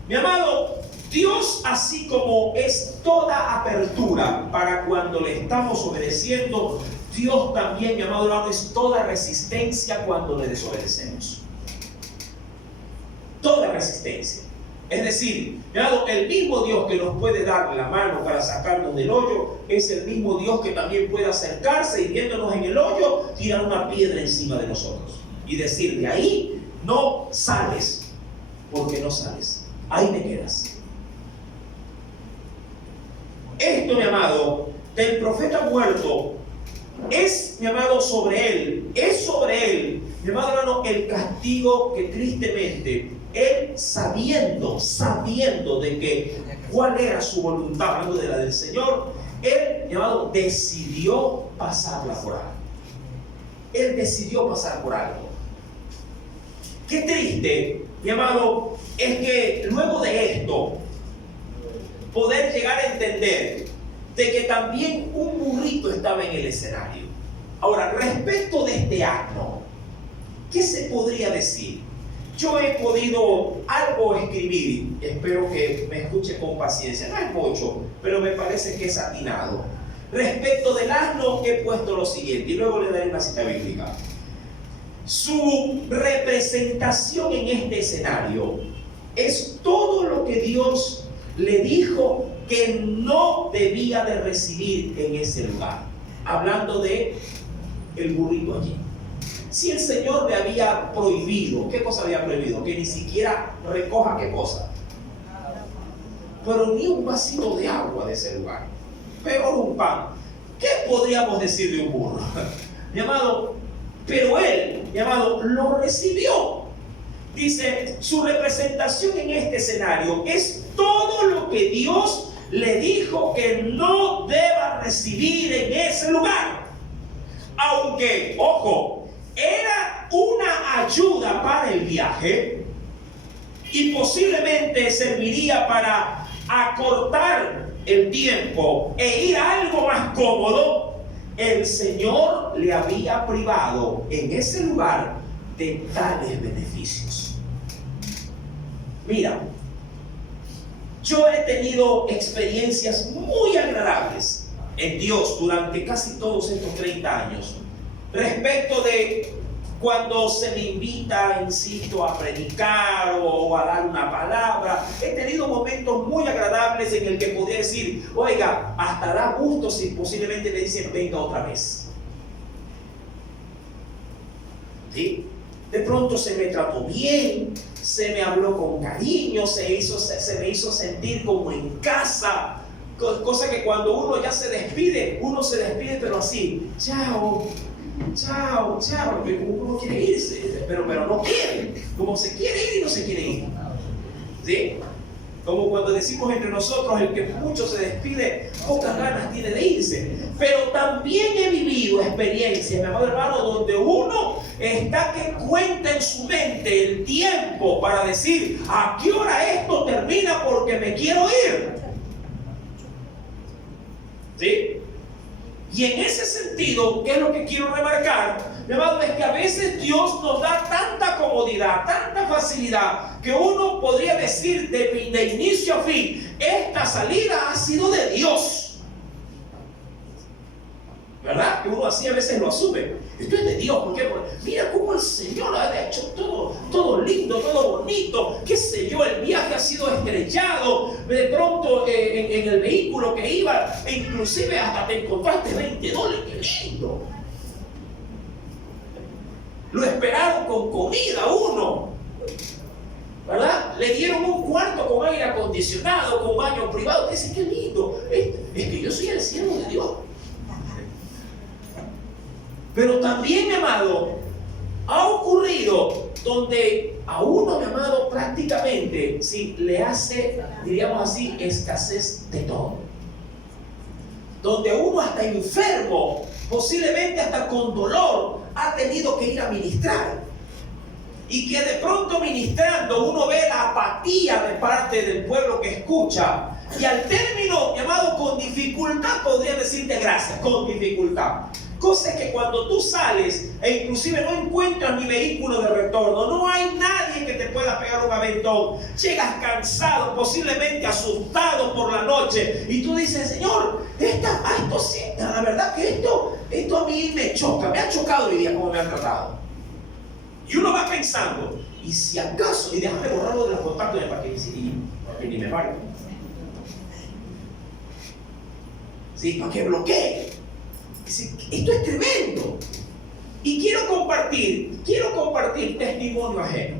Mi amado, Dios, así como es toda apertura para cuando le estamos obedeciendo, Dios también, mi amado hermano, es toda resistencia cuando le desobedecemos. Toda resistencia. Es decir, mi amado, el mismo Dios que nos puede dar la mano para sacarnos del hoyo, es el mismo Dios que también puede acercarse y viéndonos en el hoyo, tirar una piedra encima de nosotros y decir, de ahí no sales, porque no sales, ahí te quedas. Esto, mi amado, del profeta muerto, es, mi amado, sobre él, mi amado hermano, el castigo que tristemente, él sabiendo de que cuál era su voluntad, hablando de la del Señor, él, mi amado, decidió pasarla por algo. Él decidió pasar por algo. Qué triste, mi amado, es que luego de esto, poder llegar a entender de que también un burrito estaba en el escenario. Ahora, respecto de este asno, ¿qué se podría decir? Yo he podido algo escribir, espero que me escuche con paciencia, no es mucho, pero me parece que es atinado. Respecto del asno he puesto lo siguiente, y luego le daré una cita bíblica. Su representación en este escenario es todo lo que Dios le dijo que no debía de recibir en ese lugar. Hablando de el burrito allí. Si el Señor le había prohibido, ¿qué cosa había prohibido? Que ni siquiera recoja qué cosa. Pero ni un vasito de agua de ese lugar. Peor un pan. ¿Qué podríamos decir de un burro? Mi amado, pero él, mi amado, lo recibió. Dice, su representación en este escenario es todo lo que Dios le dijo que no deba recibir en ese lugar. Aunque, ojo, era una ayuda para el viaje y posiblemente serviría para acortar el tiempo e ir a algo más cómodo, el Señor le había privado en ese lugar de tales beneficios. Mira, yo he tenido experiencias muy agradables en Dios durante casi todos estos 30 años. Respecto de cuando se me invita, insisto, a predicar o a dar una palabra, he tenido momentos muy agradables en el que podía decir, oiga, hasta da gusto si posiblemente me dicen, venga otra vez. ¿Sí? De pronto se me trató bien, se me habló con cariño, se me hizo sentir como en casa. Cosa que cuando uno ya se despide, uno se despide pero así, chao, chao, chao, uno quiere irse, pero no quiere, como se quiere ir y no se quiere ir. ¿Sí? Como cuando decimos entre nosotros, el que mucho se despide, pocas ganas tiene de irse. Pero también he vivido experiencias, mi amado hermano, donde uno está que cuenta en su mente el tiempo para decir, ¿a qué hora esto termina? Porque me quiero ir. ¿Sí? Y en ese sentido, ¿qué es lo que quiero remarcar? Mi amado, es que a veces Dios nos da tanta comodidad, tanta facilidad, que uno podría decir de inicio a fin, esta salida ha sido de Dios. ¿Verdad? Que uno así a veces lo asume. Esto es de Dios, porque mira cómo el Señor ha hecho todo lindo, todo bonito. Qué sé yo, el viaje ha sido estrellado. De pronto en el vehículo que iba, e inclusive hasta te encontraste $20. ¡Qué lindo! Lo esperaron con comida uno, ¿verdad? Le dieron un cuarto con aire acondicionado, con baño privado. Dice, qué lindo. Es que yo soy el siervo de Dios. Pero también, mi amado, ha ocurrido donde a uno, mi amado, prácticamente sí, le hace, diríamos así, escasez de todo. Donde uno hasta enfermo, posiblemente hasta con dolor, ha tenido que ir a ministrar. Y que de pronto ministrando uno ve la apatía de parte del pueblo que escucha. Y al término, mi amado, con dificultad, podría decirte gracias, con dificultad. Cosa que cuando tú sales e inclusive no encuentras ni vehículo de retorno, no hay nadie que te pueda pegar un aventón, llegas cansado, posiblemente asustado por la noche, y tú dices, Señor, esto sí, la verdad que esto a mí me choca, me ha chocado hoy día como me han tratado. Y uno va pensando, y si acaso, y déjame borrarlo de los contactos para que ni me pare. Sí, para que bloquee. Esto es tremendo. Y quiero compartir testimonio ajeno.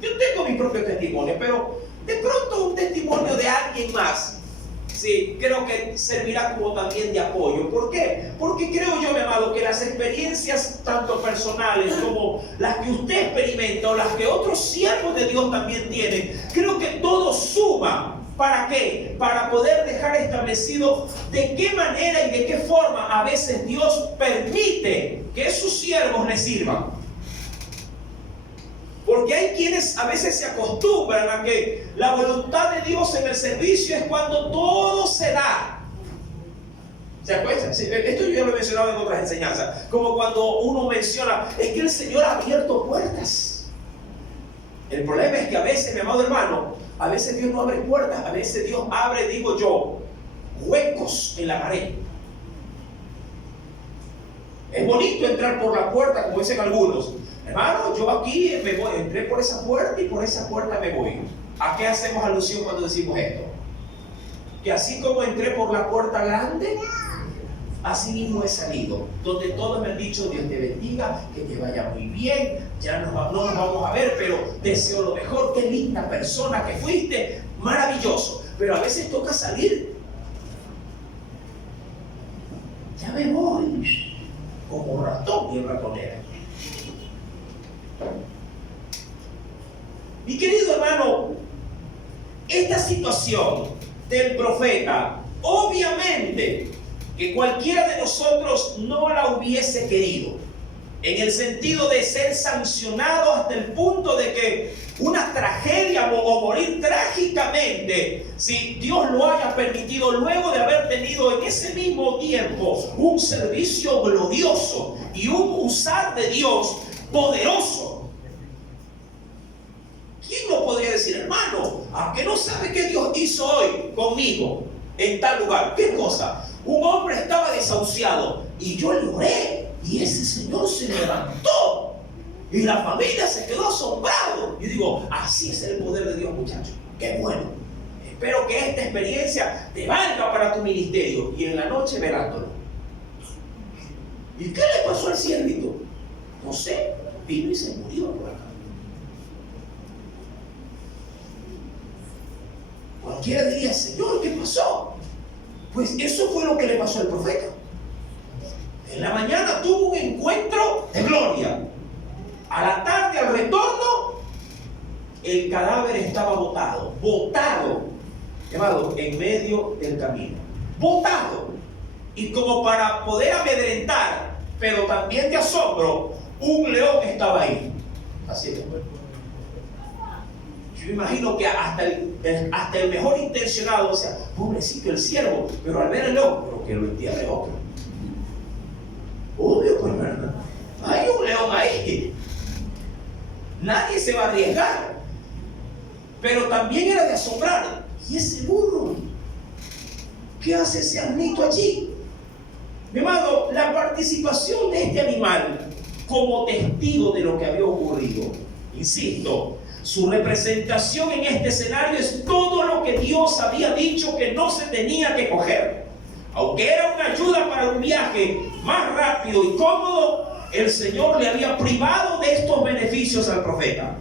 Yo tengo mi propio testimonio, pero de pronto un testimonio de alguien más, sí, creo que servirá como también de apoyo. ¿Por qué? Porque creo yo, mi amado, que las experiencias tanto personales como las que usted experimenta o las que otros siervos de Dios también tienen, creo que todo suma. ¿Para qué? Para poder dejar establecido de qué manera y de qué forma a veces Dios permite que sus siervos le sirvan. Porque hay quienes a veces se acostumbran a que la voluntad de Dios en el servicio es cuando todo se da. ¿Se acuerdan? Esto yo ya lo he mencionado en otras enseñanzas. Como cuando uno menciona, es que el Señor ha abierto puertas. El problema es que a veces, mi amado hermano, a veces Dios no abre puertas, a veces Dios abre, digo yo, huecos en la pared. Es bonito entrar por la puerta, como dicen algunos. Hermano, yo aquí entré por esa puerta y por esa puerta me voy. ¿A qué hacemos alusión cuando decimos esto? Que así como entré por la puerta grande, así mismo he salido, donde todos me han dicho, Dios te bendiga, que te vaya muy bien, ya no nos vamos a ver, pero deseo lo mejor, qué linda persona que fuiste, maravilloso. Pero a veces toca salir, ya me voy, como ratón y ratonera. Mi querido hermano, esta situación del profeta, obviamente, que cualquiera de nosotros no la hubiese querido, en el sentido de ser sancionado hasta el punto de que una tragedia o morir trágicamente, si Dios lo haya permitido luego de haber tenido en ese mismo tiempo un servicio glorioso y un usar de Dios poderoso. ¿Quién no podría decir, hermano, ¿a qué no sabe qué Dios hizo hoy conmigo en tal lugar? ¿Qué cosa? Un hombre estaba desahuciado y yo le oré y ese señor se levantó y la familia se quedó asombrado. Y digo, así es el poder de Dios, muchachos. Qué bueno. Espero que esta experiencia te valga para tu ministerio. Y en la noche velándolo. ¿Y qué le pasó al siervito? No sé, vino y se murió por acá. Cualquiera diría, Señor, ¿qué pasó? Pues eso fue lo que le pasó al profeta. En la mañana tuvo un encuentro de gloria. A la tarde, al retorno, el cadáver estaba botado, llamado en medio del camino. Botado. Y como para poder amedrentar, pero también de asombro, un león estaba ahí. Así es. Yo imagino que hasta el mejor intencionado, o sea, pobrecito el siervo, pero al ver el león, pero que lo entierre otro. Obvio, pues, ¿verdad? Hay un león ahí. Nadie se va a arriesgar. Pero también era de asombrar. ¿Y ese burro? ¿Qué hace ese asnito allí? Mi amado, la participación de este animal como testigo de lo que había ocurrido, insisto, su representación en este escenario es todo lo que Dios había dicho que no se tenía que coger. Aunque era una ayuda para un viaje más rápido y cómodo, el Señor le había privado de estos beneficios al profeta.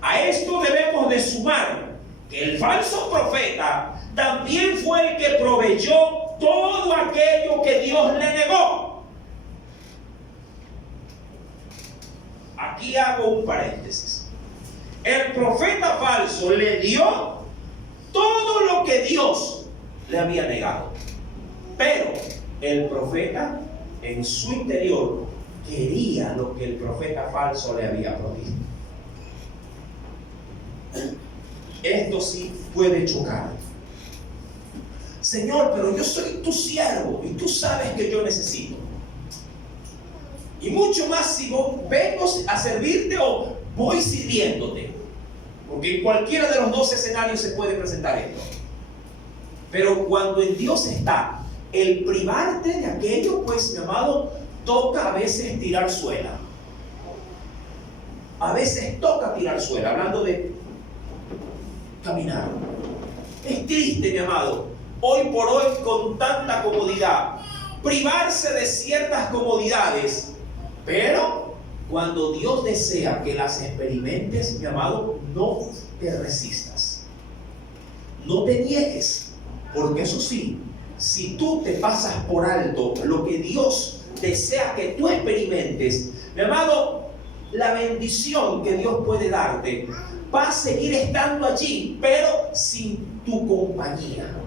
A esto debemos de sumar que el falso profeta también fue el que proveyó todo aquello que Dios le negó. Aquí hago un paréntesis. El profeta falso le dio todo lo que Dios le había negado. Pero el profeta en su interior quería lo que el profeta falso le había provisto. Esto sí puede chocar. Señor, pero yo soy tu siervo y tú sabes que yo necesito. Y mucho más si vengo a servirte o voy sirviéndote. Porque en cualquiera de los dos escenarios se puede presentar esto. Pero cuando en Dios está el privarte de aquello, pues, mi amado, toca a veces tirar suela. A veces toca tirar suela, hablando de caminar. Es triste, mi amado, hoy por hoy con tanta comodidad, privarse de ciertas comodidades, pero cuando Dios desea que las experimentes, mi amado, no te resistas, no te niegues, porque eso sí, si tú te pasas por alto lo que Dios desea que tú experimentes, mi amado, la bendición que Dios puede darte va a seguir estando allí, pero sin tu compañía.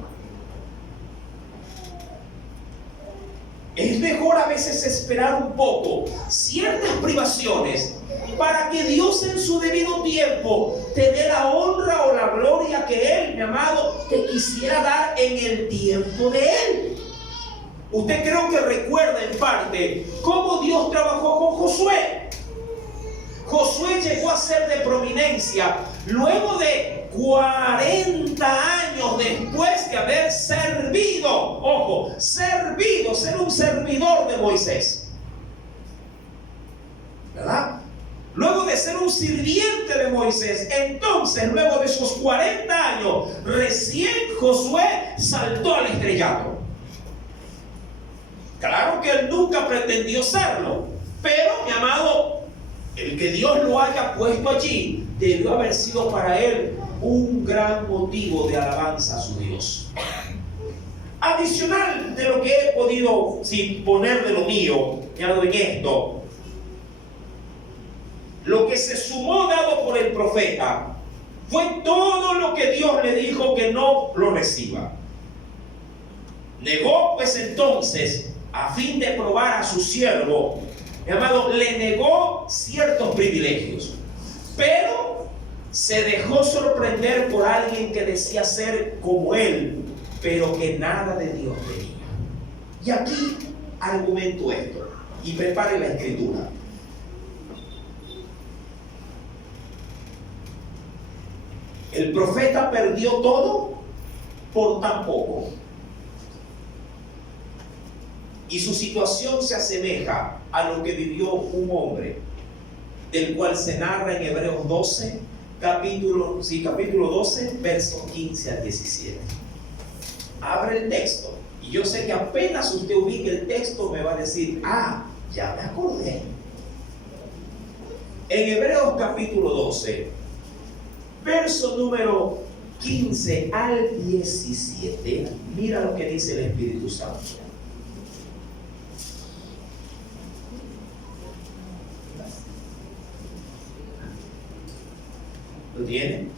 Es mejor a veces esperar un poco ciertas privaciones para que Dios en su debido tiempo te dé la honra o la gloria que Él, mi amado, te quisiera dar en el tiempo de Él. Usted creo que recuerda en parte cómo Dios trabajó con Josué. Josué llegó a ser de prominencia luego de 40 años después de haber servido, ojo, servido, ser un servidor de Moisés, ¿verdad? Luego de ser un sirviente de Moisés, entonces luego de esos 40 años, recién Josué saltó al estrellato. Claro que él nunca pretendió serlo, pero, mi amado, el que Dios lo haya puesto allí debió haber sido para él un gran motivo de alabanza a su Dios. Adicional de lo que he podido poner de lo mío, en esto, lo que se sumó dado por el profeta fue todo lo que Dios le dijo que no lo reciba. Negó pues entonces, a fin de probar a su siervo, mi amado, le negó ciertos privilegios, pero se dejó sorprender por alguien que decía ser como él, pero que nada de Dios tenía. Y aquí argumento esto, y prepare la escritura. El profeta perdió todo por tan poco. Y su situación se asemeja a lo que vivió un hombre, del cual se narra en Hebreos 12, capítulo 12, versos 15 al 17. Abre el texto, y yo sé que apenas usted ubique el texto me va a decir, ya me acordé. En Hebreos capítulo 12, verso número 15 al 17, mira lo que dice el Espíritu Santo. ¿Lo tienen?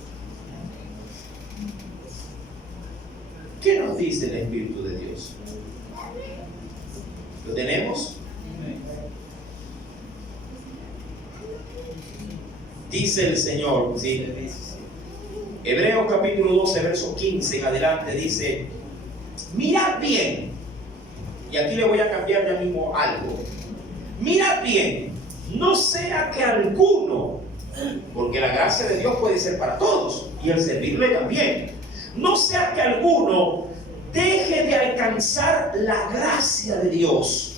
¿Qué nos dice el Espíritu de Dios? ¿Lo tenemos? Dice el Señor, ¿sí? Hebreos capítulo 12, verso 15 en adelante dice: mirad bien, y aquí le voy a cambiar ya mismo algo. Mirad bien, no sea que alguno, porque la gracia de Dios puede ser para todos y el servirle también, no sea que alguno deje de alcanzar la gracia de Dios,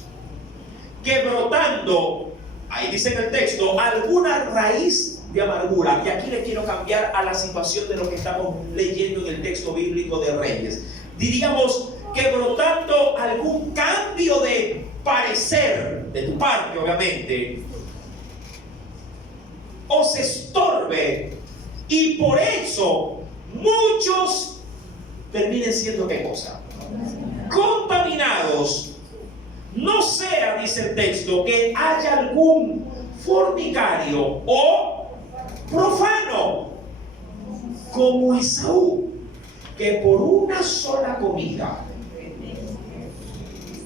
que brotando, ahí dice en el texto, alguna raíz de amargura. Y aquí le quiero cambiar a la situación de lo que estamos leyendo en el texto bíblico de Reyes. Diríamos que brotando algún cambio de parecer de tu parte, obviamente, os estorbe, y por eso muchos terminen siendo ¿qué cosa? Contaminados. No sea, dice el texto, que haya algún fornicario o profano como Esaú, que por una sola comida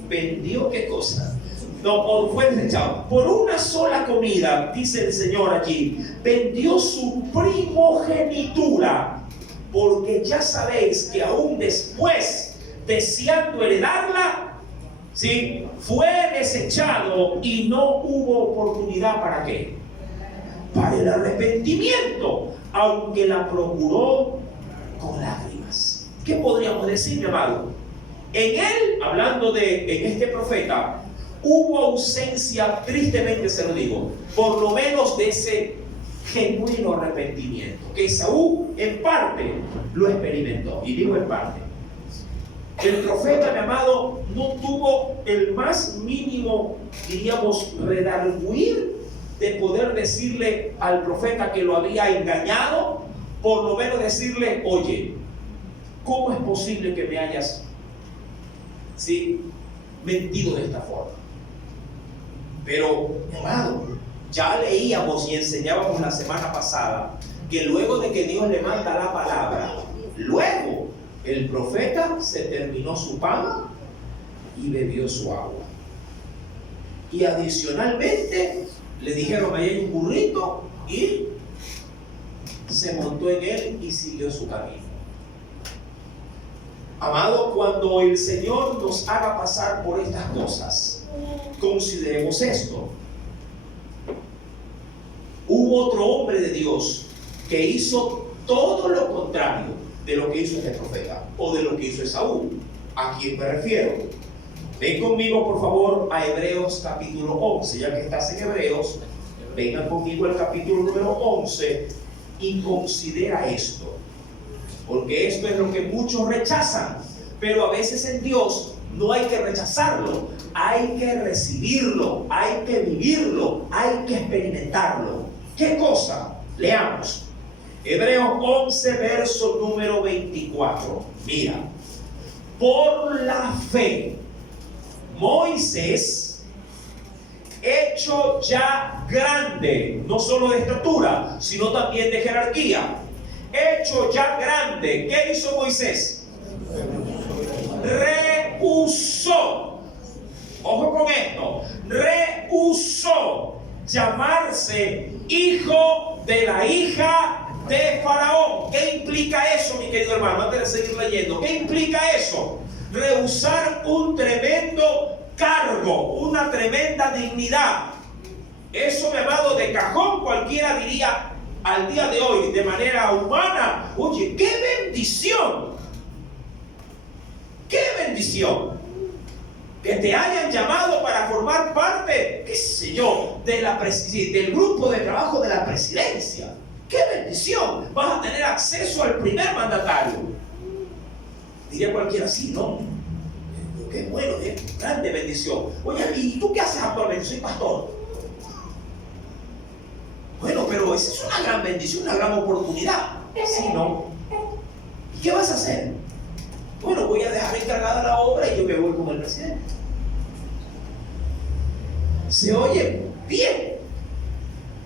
vendió ¿qué cosa? No, fue desechado. Por una sola comida, dice el Señor allí, vendió su primogenitura, porque ya sabéis que aún después, deseando heredarla, ¿sí? Fue desechado y no hubo oportunidad ¿para qué? Para el arrepentimiento, aunque la procuró con lágrimas. ¿Qué podríamos decir, mi amado? En él, hablando en este profeta, hubo ausencia, tristemente se lo digo, por lo menos de ese genuino arrepentimiento, que Esaú en parte lo experimentó, y digo en parte. El profeta, mi amado, no tuvo el más mínimo, diríamos, redarguir de poder decirle al profeta que lo había engañado, por lo menos decirle, oye, ¿cómo es posible que me hayas mentido de esta forma? Pero, mi amado, ya leíamos y enseñábamos la semana pasada que luego de que Dios le manda la palabra, luego el profeta se terminó su pan y bebió su agua. Y adicionalmente le dijeron, ahí hay un burrito, y se montó en él y siguió su camino. Amado, cuando el Señor nos haga pasar por estas cosas, consideremos esto. Hubo otro hombre de Dios que hizo todo lo contrario de lo que hizo este profeta o de lo que hizo Esaú. ¿A quién me refiero? Ven conmigo por favor a Hebreos capítulo 11. Ya que estás en Hebreos, vengan conmigo al capítulo número 11 y considera esto, porque esto es lo que muchos rechazan, pero a veces en Dios no hay que rechazarlo, hay que recibirlo, hay que vivirlo, hay que experimentarlo. ¿Qué cosa? Leamos Hebreos 11 verso número 24. Mira, por la fe Moisés, hecho ya grande, no solo de estatura, sino también de jerarquía, hecho ya grande, ¿qué hizo Moisés? Rehusó, ojo con esto, rehusó llamarse hijo de la hija de Faraón. ¿Qué implica eso, mi querido hermano? Antes de seguir leyendo, ¿qué implica eso? Rehusar un tremendo cargo, una tremenda dignidad. Eso, mi amado, de cajón cualquiera diría al día de hoy, de manera humana, oye, qué bendición, qué bendición que te hayan llamado para formar parte, qué sé yo, del grupo de trabajo de la presidencia. ¡Qué bendición! Vas a tener acceso al primer mandatario. Diría cualquiera, sí, ¿no? Qué bueno, grande bendición. Oye, ¿y tú qué haces actualmente? Soy pastor. Bueno, pero esa es una gran bendición, una gran oportunidad. Sí, ¿no? ¿Y qué vas a hacer? Bueno, voy a dejar encargada la obra y yo me voy con el presidente. Se oye bien.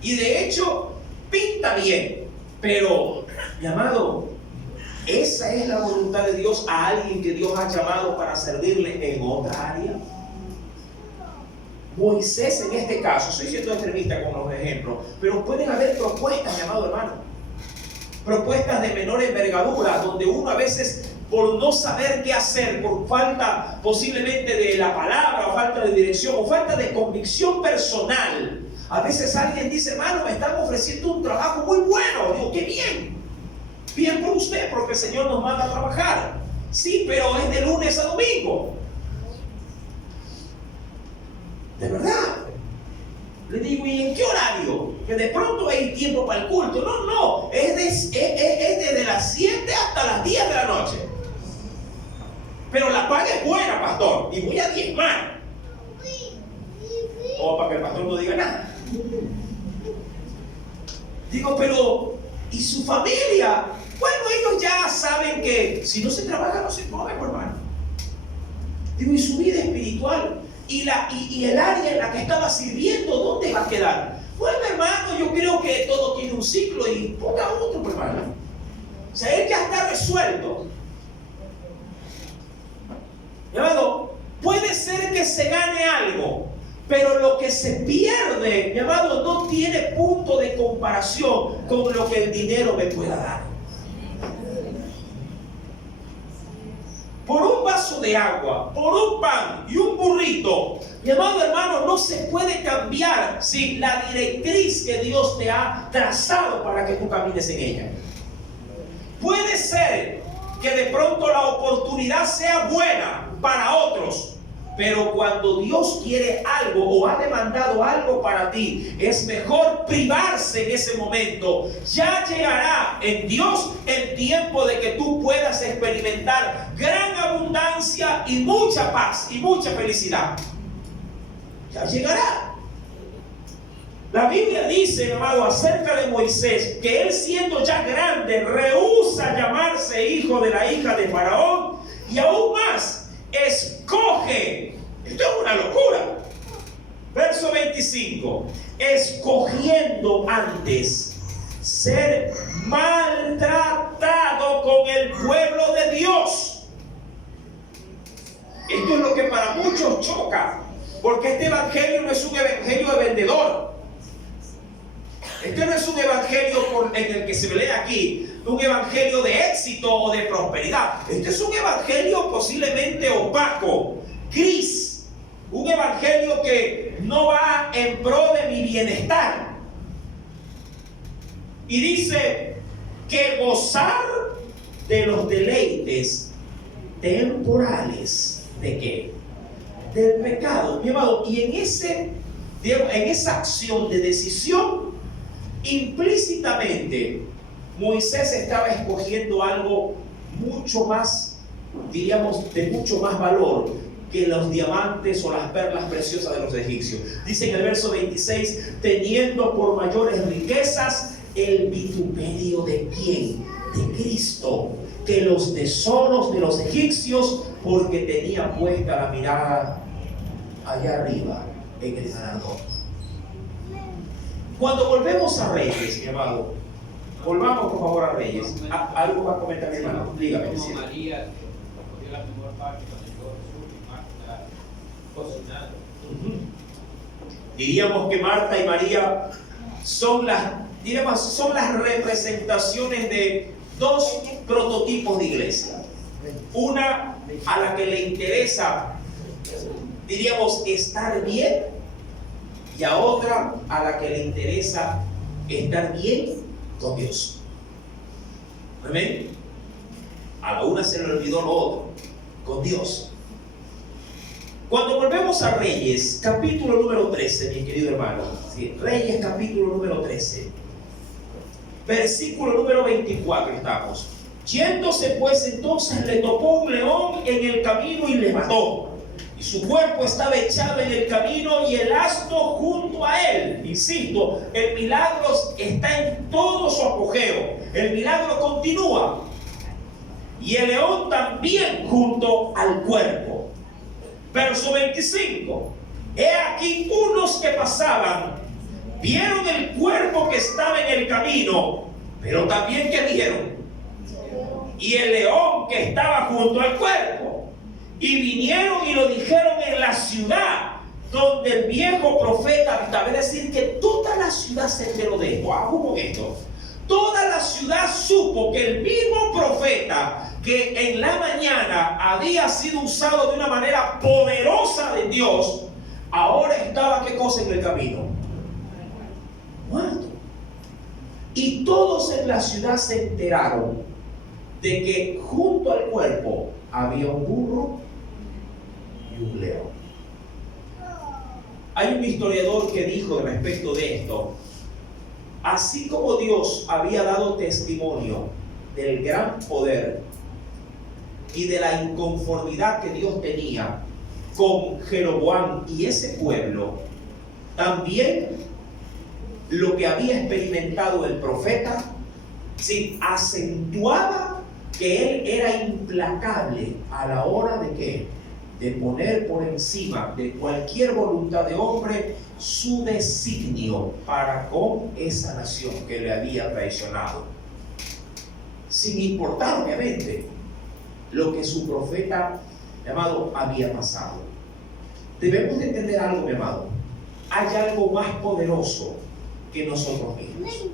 Y de hecho, pinta bien. Pero, mi amado, ¿esa es la voluntad de Dios a alguien que Dios ha llamado para servirle en otra área? Moisés, en este caso, estoy siendo extremista con los ejemplos, pero pueden haber propuestas, mi amado hermano, propuestas de menor envergadura, donde uno a veces, por no saber qué hacer, por falta posiblemente de la palabra, o falta de dirección, o falta de convicción personal, a veces alguien dice, hermano, me están ofreciendo un trabajo muy bueno. Digo, qué bien. Bien por usted, porque el Señor nos manda a trabajar. Sí, pero es de lunes a domingo. De verdad. Le digo, ¿y en qué horario? Que de pronto hay tiempo para el culto. No, es desde las 7 hasta las 10 de la noche. Pero la paga es buena, pastor, y voy a diezmar. O para que el pastor no diga nada. Digo, pero ¿y su familia? Bueno, ellos ya saben que si no se trabaja no se come, hermano. Digo, ¿y su vida espiritual? ¿Y el área en la que estaba sirviendo, dónde va a quedar? Bueno, hermano, yo creo que todo tiene un ciclo y ponga otro, hermano. O sea, él ya está resuelto. Hermano, puede ser que se gane algo, pero lo que se pierde, mi amado, no tiene punto de comparación con lo que el dinero me pueda dar. por un vaso de agua, por un pan y un burrito, mi amado hermano, no se puede cambiar la directriz que Dios te ha trazado para que tú camines en ella. Puede ser que de pronto la oportunidad sea buena para otros, pero cuando Dios quiere algo o ha demandado algo para ti, es mejor privarse en ese momento. Ya llegará en Dios el tiempo de que tú puedas experimentar gran abundancia y mucha paz y mucha felicidad. Ya llegará. La Biblia dice, mi amado, acerca de Moisés, que él siendo ya grande, rehúsa llamarse hijo de la hija de Faraón, y aún más, escoge. Esto es una locura. Verso 25. Escogiendo antes ser maltratado con el pueblo de Dios. Esto es lo que para muchos choca, porque este evangelio no es un evangelio de vendedor. Este no es un evangelio en el que se lee aquí, un evangelio de éxito o de prosperidad. Este es un evangelio posiblemente opaco, gris, un evangelio que no va en pro de mi bienestar. Y dice que gozar de los deleites temporales, ¿de qué? Del pecado, mi amado. Y en esa acción de decisión, implícitamente Moisés estaba escogiendo algo mucho más, diríamos, de mucho más valor que los diamantes o las perlas preciosas de los egipcios. Dice en el verso 26, teniendo por mayores riquezas el vituperio de quién, de Cristo, que los tesoros de los egipcios, porque tenía puesta la mirada allá arriba en el ganador. Cuando volvemos a Reyes, mi amado, volvamos por favor a Reyes. ¿Algo va a comentar mi hermano? Dígame. Como María, que cogió la mejor parte cuando llegó Jesús y Marta cocinando. Diríamos que Marta y María son las representaciones de dos prototipos de iglesia. Una a la que le interesa, diríamos, estar bien, y a otra a la que le interesa estar bien con Dios. ¿Amén? A la una se le olvidó lo otro, con Dios. Cuando volvemos a Reyes, capítulo número 13, mi querido hermano, ¿sí? Reyes, capítulo número 13, versículo número 24 estamos. Yéndose pues entonces le topó un león en el camino y le mató. Y su cuerpo estaba echado en el camino y el asno junto a él. Insisto, el milagro está en todo su apogeo. El milagro continúa. Y el león también junto al cuerpo. Verso 25. He aquí unos que pasaban, vieron el cuerpo que estaba en el camino, pero también ¿qué dijeron? Y el león que estaba junto al cuerpo. Y vinieron y lo dijeron en la ciudad donde el viejo profeta habitaba. Es decir, que toda la ciudad se enteró de esto. Hago con esto. Toda la ciudad supo que el mismo profeta que en la mañana había sido usado de una manera poderosa de Dios, ahora estaba, ¿qué cosa en el camino? Muerto. Y todos en la ciudad se enteraron de que junto al cuerpo había un burro y un león. Hay un historiador que dijo respecto de esto: así como Dios había dado testimonio del gran poder y de la inconformidad que Dios tenía con Jeroboam y ese pueblo, también lo que había experimentado el profeta, sí, acentuaba que él era implacable a la hora de ¿qué? De poner por encima de cualquier voluntad de hombre su designio para con esa nación que le había traicionado, sin importar obviamente lo que su profeta, mi amado, había pasado. Debemos de entender algo, mi amado. Hay algo más poderoso que nosotros mismos.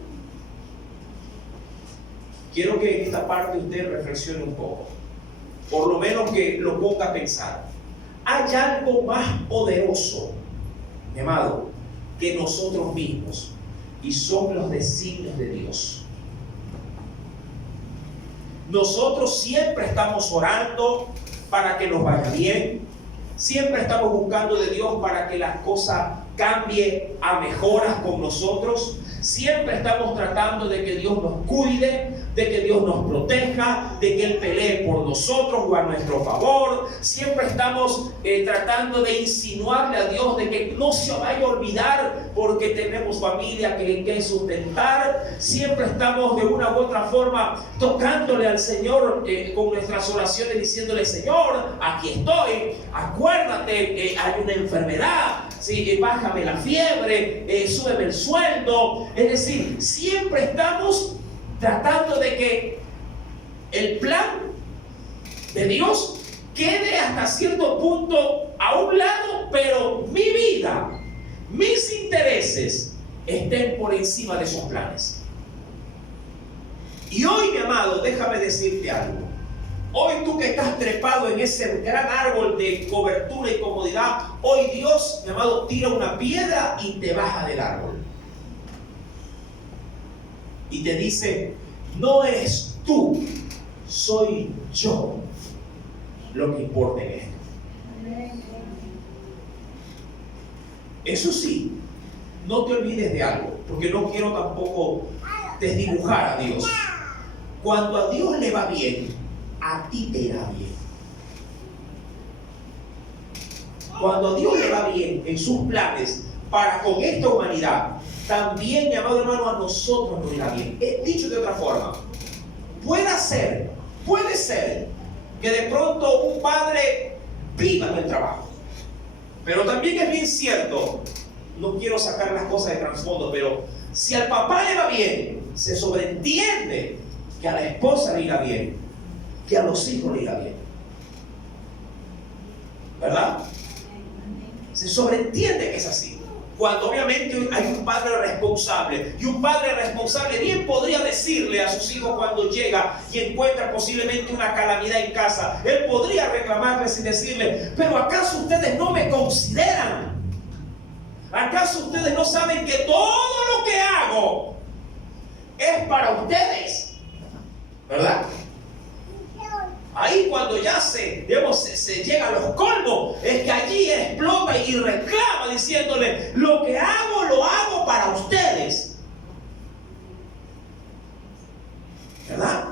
Quiero que en esta parte usted reflexione un poco. por lo menos que lo ponga a pensar. Hay algo más poderoso, mi amado, que nosotros mismos, y son los designios de Dios. Nosotros siempre estamos orando para que nos vaya bien, siempre estamos buscando de Dios para que las cosas cambien a mejoras con nosotros. Siempre estamos tratando de que Dios nos cuide, de que Dios nos proteja, de que Él pelee por nosotros o a nuestro favor. Siempre estamos tratando de insinuarle a Dios de que no se vaya a olvidar porque tenemos familia que sustentar. Siempre estamos de una u otra forma tocándole al Señor con nuestras oraciones, diciéndole: Señor, aquí estoy, acuérdate, hay una enfermedad, ¿sí? Bájame la fiebre, súbeme el sueldo. Es decir, siempre estamos tratando de que el plan de Dios quede hasta cierto punto a un lado, pero mi vida, mis intereses estén por encima de esos planes. Y hoy, mi amado, déjame decirte algo. Hoy tú que estás trepado en ese gran árbol de cobertura y comodidad, hoy Dios, mi amado, tira una piedra y te baja del árbol. Y te dice: no eres tú, soy yo lo que importa en esto. Eso sí, no te olvides de algo, porque no quiero tampoco desdibujar a Dios. Cuando a Dios le va bien, a ti te irá bien. Cuando a Dios le va bien en sus planes para con esta humanidad, también, mi amado hermano, a nosotros nos irá bien. Dicho de otra forma, puede ser que de pronto un padre viva en el trabajo, pero también es bien cierto, no quiero sacar las cosas de trasfondo, pero si al papá le va bien, se sobreentiende que a la esposa le irá bien, que a los hijos le irá bien, ¿verdad? Se sobreentiende que es así. Cuando obviamente hay un padre responsable, y un padre responsable bien podría decirle a sus hijos cuando llega y encuentra posiblemente una calamidad en casa, él podría reclamarles y decirle: pero ¿acaso ustedes no me consideran? ¿Acaso ustedes no saben que todo lo que hago es para ustedes? ¿Verdad? Ahí cuando ya se llega a los colmos, es que allí explota y reclama diciéndole: lo que hago, lo hago para ustedes. ¿Verdad?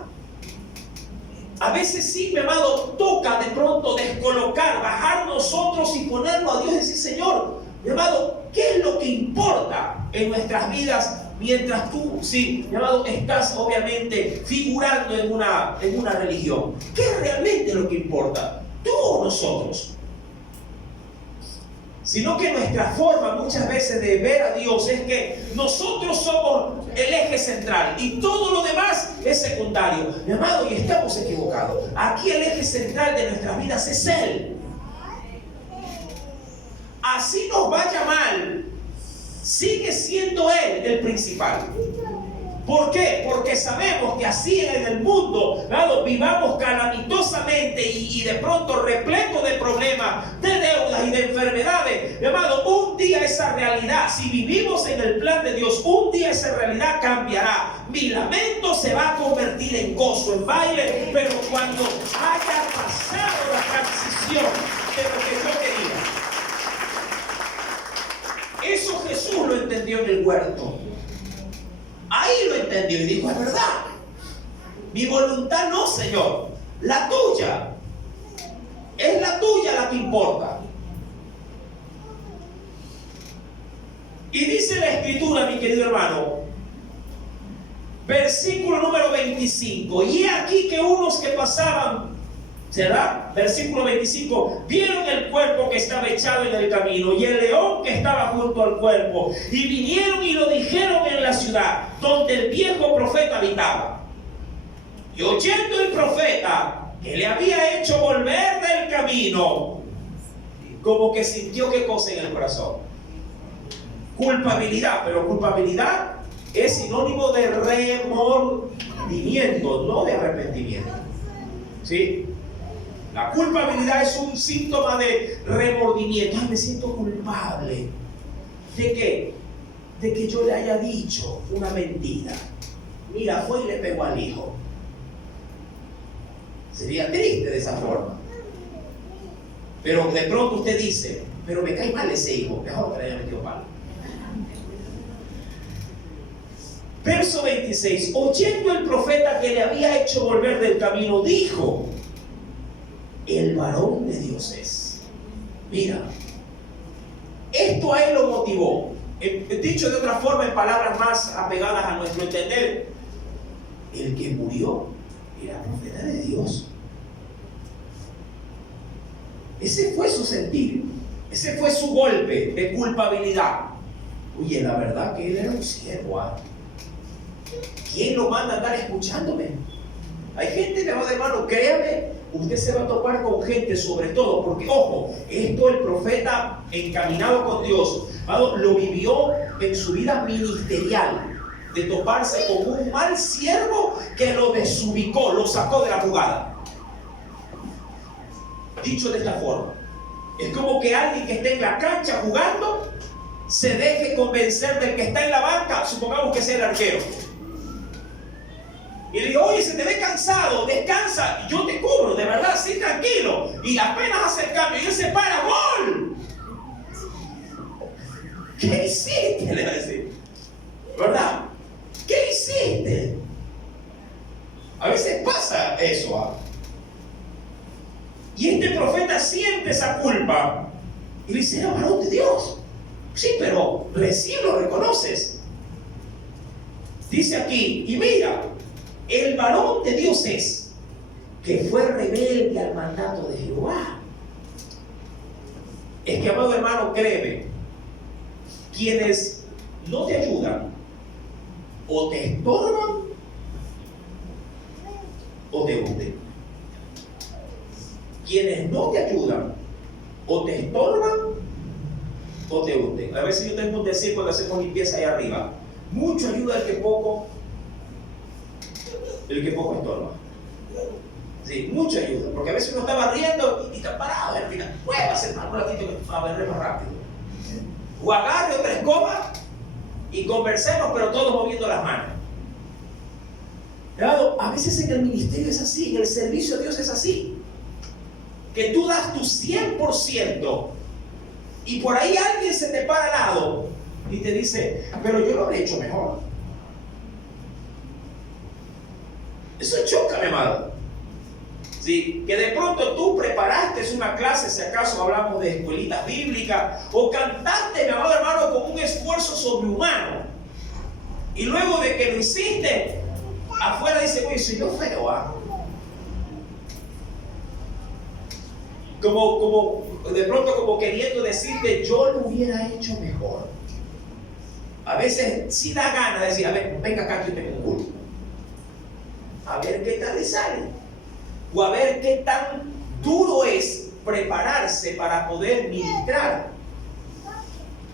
A veces sí, mi amado, toca de pronto descolocar, bajar nosotros y ponerlo a Dios y decir: Señor, mi amado, ¿qué es lo que importa en nuestras vidas? Mientras tú, sí, mi amado, estás obviamente figurando en una religión. ¿Qué es realmente lo que importa? ¿Tú o nosotros? Sino que nuestra forma muchas veces de ver a Dios es que nosotros somos el eje central y todo lo demás es secundario. Mi amado, y estamos equivocados. Aquí el eje central de nuestras vidas es Él. Así nos vaya mal, sigue siendo Él el principal. ¿Por qué? Porque sabemos que así en el mundo, ¿verdad?, vivamos calamitosamente y de pronto repleto de problemas, de deudas y de enfermedades. Mi amado, un día esa realidad, si vivimos en el plan de Dios, un día esa realidad cambiará. Mi lamento se va a convertir en gozo, en baile, pero cuando haya pasado la transición de lo que yo quería. Eso Jesús lo entendió en el huerto. Ahí lo entendió y dijo: es verdad, mi voluntad no, Señor, la tuya. Es la tuya la que importa. Y dice la Escritura, mi querido hermano, versículo número 25: y he aquí que unos que pasaban, ¿será? Versículo 25: vieron el cuerpo que estaba echado en el camino y el león que estaba junto al cuerpo, y vinieron y lo dijeron en la ciudad donde el viejo profeta habitaba. Y oyendo el profeta que le había hecho volver del camino, como que sintió qué cosa en el corazón: culpabilidad. Pero culpabilidad es sinónimo de remordimiento, no de arrepentimiento. ¿Sí? La culpabilidad es un síntoma de remordimiento. Ay, me siento culpable. ¿De qué? De que yo le haya dicho una mentira. Mira, fue y le pegó al hijo. Sería triste de esa forma. Pero de pronto usted dice, pero me cae mal ese hijo, mejor que le haya metido palo. Verso 26. Oyendo el profeta que le había hecho volver del camino, dijo: el varón de Dios es. Mira, esto a él lo motivó. Dicho de otra forma, en palabras más apegadas a nuestro entender, el que murió era profeta de Dios. Ese fue su sentir, ese fue su golpe de culpabilidad. Oye, la verdad que él era un siervo. ¿Quién lo manda a andar escuchándome? Hay gente, mi amado hermano, créame, usted se va a topar con gente, sobre todo, porque ojo, esto el profeta encaminado con Dios, lo vivió en su vida ministerial, de toparse con un mal siervo que lo desubicó, lo sacó de la jugada. Dicho de esta forma, es como que alguien que esté en la cancha jugando se deje convencer del que está en la banca, supongamos que sea el arquero, y le digo: oye, se te ve cansado, descansa, yo te cubro, de verdad, sí, tranquilo. Y apenas hace el cambio y él se para, ¡gol! ¿Qué hiciste? Le va a decir, ¿verdad? ¿Qué hiciste? A veces pasa eso. Y este profeta siente esa culpa y le dice: era varón de Dios. Sí, pero recién lo reconoces. Dice aquí, y mira, el varón de Dios es, que fue rebelde al mandato de Jehová. Es que, amado hermano, créeme, quienes no te ayudan, o te estorban, o te hunden. Quienes no te ayudan, o te estorban, o te hunden. A veces yo tengo un decir cuando hacemos limpieza ahí arriba: mucho ayuda el que poco estorba. Sí, mucha ayuda, porque a veces uno está barriendo y está parado, al final, muévase un ratito que va a barrer más rápido. O agarre otra escoba y conversemos, pero todos moviendo las manos. Claro, a veces en el ministerio es así, en el servicio a Dios es así, que tú das tu 100% y por ahí alguien se te para al lado y te dice: pero yo lo habría hecho mejor. Eso choca, mi amado. ¿Sí? Que de pronto tú preparaste una clase, si acaso hablamos de escuelitas bíblicas, o cantaste, mi amado hermano, con un esfuerzo sobrehumano, y luego de que lo hiciste, afuera dice: oye, soy yo feo, como de pronto como queriendo decirte: yo lo hubiera hecho mejor. A veces sí da gana de decir: a ver, venga acá que yo tengo un culto, a ver qué tal le sale, o a ver qué tan duro es prepararse para poder ministrar.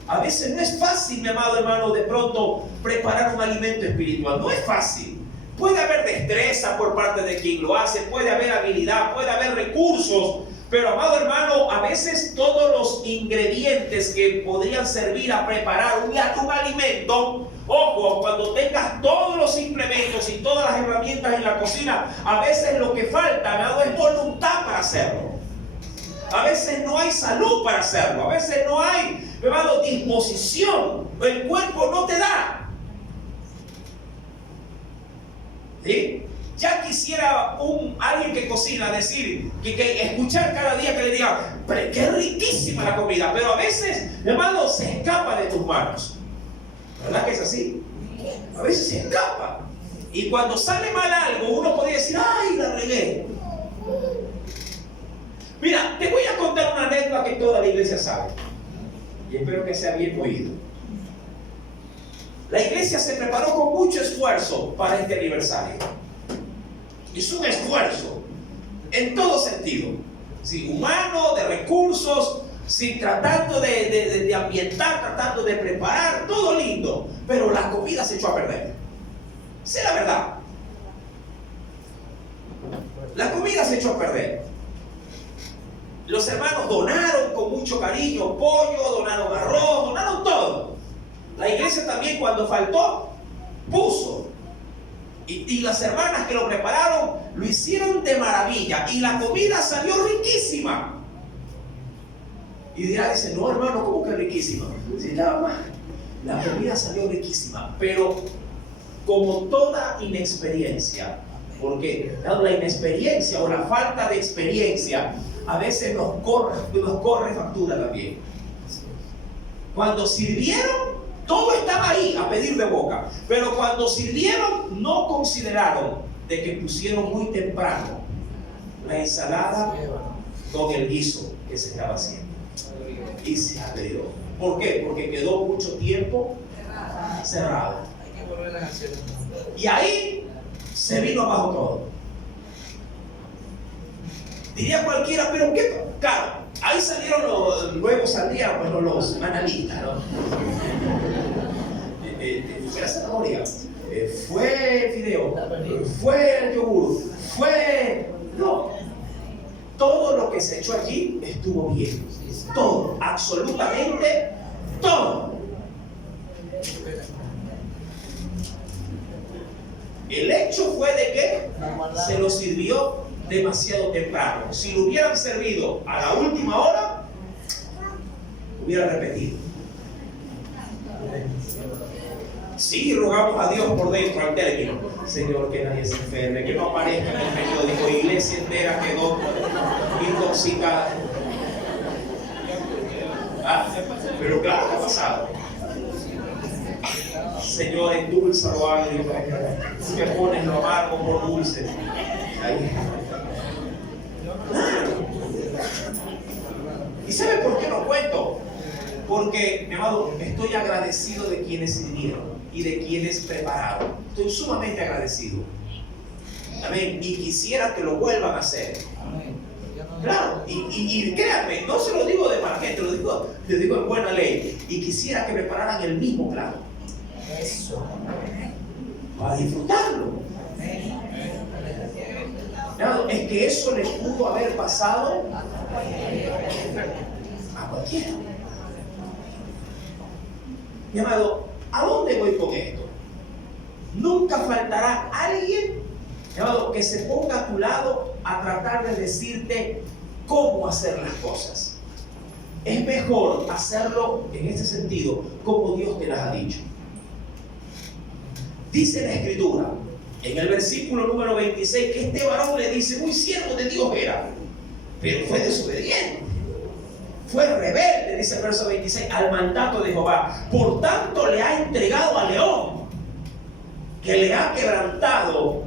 A veces no es fácil, mi amado hermano, de pronto preparar un alimento espiritual. No es fácil. Puede haber destreza por parte de quien lo hace, puede haber habilidad, puede haber recursos, pero, amado hermano, a veces todos los ingredientes que podrían servir a preparar un alimento, ojo, cuando tengas todos los implementos y todas las herramientas en la cocina, a veces lo que falta, amado, es voluntad para hacerlo. A veces no hay salud para hacerlo, a veces no hay, hermano, disposición, el cuerpo no te da. ¿Sí? Ya quisiera alguien que cocina decir, que escuchar cada día que le diga: pero qué riquísima la comida, pero a veces, hermano, se escapa de tus manos. ¿Verdad que es así? A veces se escapa. Y cuando sale mal algo, uno podría decir: ¡ay, la regué! Mira, te voy a contar una anécdota que toda la iglesia sabe, y espero que sea bien oído. La iglesia se preparó con mucho esfuerzo para este aniversario. Hizo un esfuerzo en todo sentido, ¿sí? Humano, de recursos, ¿sí? Tratando de ambientar, tratando de preparar, todo lindo, pero la comida se echó a perder. Esa es la verdad. La comida se echó a perder. Los hermanos donaron con mucho cariño pollo, donaron arroz, donaron todo. La iglesia también, cuando faltó, puso. Y las hermanas que lo prepararon lo hicieron de maravilla. Y la comida salió riquísima. Y dirá ese, no hermano, ¿cómo que riquísima? Sí, nada más. La comida salió riquísima. Pero como toda inexperiencia, porque la inexperiencia o la falta de experiencia a veces nos corre factura también. Cuando sirvieron, todo estaba ahí a pedir de boca, pero cuando sirvieron no consideraron de que pusieron muy temprano la ensalada con el guiso que se estaba haciendo y se abrió. ¿Por qué? Porque quedó mucho tiempo cerrado. Y ahí se vino abajo todo. Diría cualquiera, pero qué, claro, ahí salieron luego saldrían pues, los analistas, ¿no? Fue la zanahoria, fue el fideo, fue el yogur, fue... No, todo lo que se echó allí estuvo bien. Todo, absolutamente todo. El hecho fue de que se lo sirvió demasiado temprano. Si lo hubieran servido a la última hora, hubiera repetido. Sí, rogamos a Dios por dentro al término. Señor, que nadie se enferme, que no aparezca en el periódico, iglesia entera quedó intoxicada. Pero claro, ¿qué ha pasado? Señor, endulzalo agrio, que pones lo amargo por dulce. Ahí. ¿Y sabe por qué lo cuento? Porque, mi amado, estoy agradecido de quienes sirvieron y de quienes prepararon. Estoy sumamente agradecido. Amén. Y quisiera que lo vuelvan a hacer. Claro, y créanme, no se lo digo de mala gente, lo digo en buena ley. Y quisiera que prepararan el mismo plato. Eso. Para disfrutarlo. Claro, es que eso les pudo haber pasado a cualquiera. Mi amado, ¿a dónde voy con esto? Nunca faltará alguien, mi amado, que se ponga a tu lado a tratar de decirte cómo hacer las cosas. Es mejor hacerlo en este sentido, como Dios te las ha dicho. Dice la Escritura, en el versículo número 26, que este varón le dice, muy siervo de Dios era, pero fue desobediente. Fue rebelde, dice el verso 26, al mandato de Jehová. Por tanto le ha entregado al león, que le ha quebrantado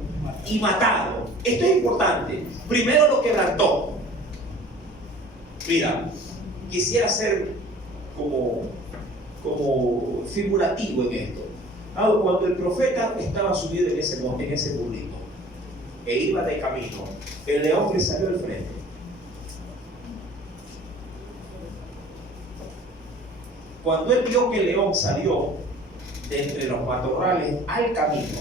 y matado. Esto es importante. Primero lo quebrantó. Mira, quisiera ser como figurativo en esto. Cuando el profeta estaba subido en ese burrito e iba de camino, el león le salió al frente. Cuando él vio que el león salió de entre los matorrales al camino,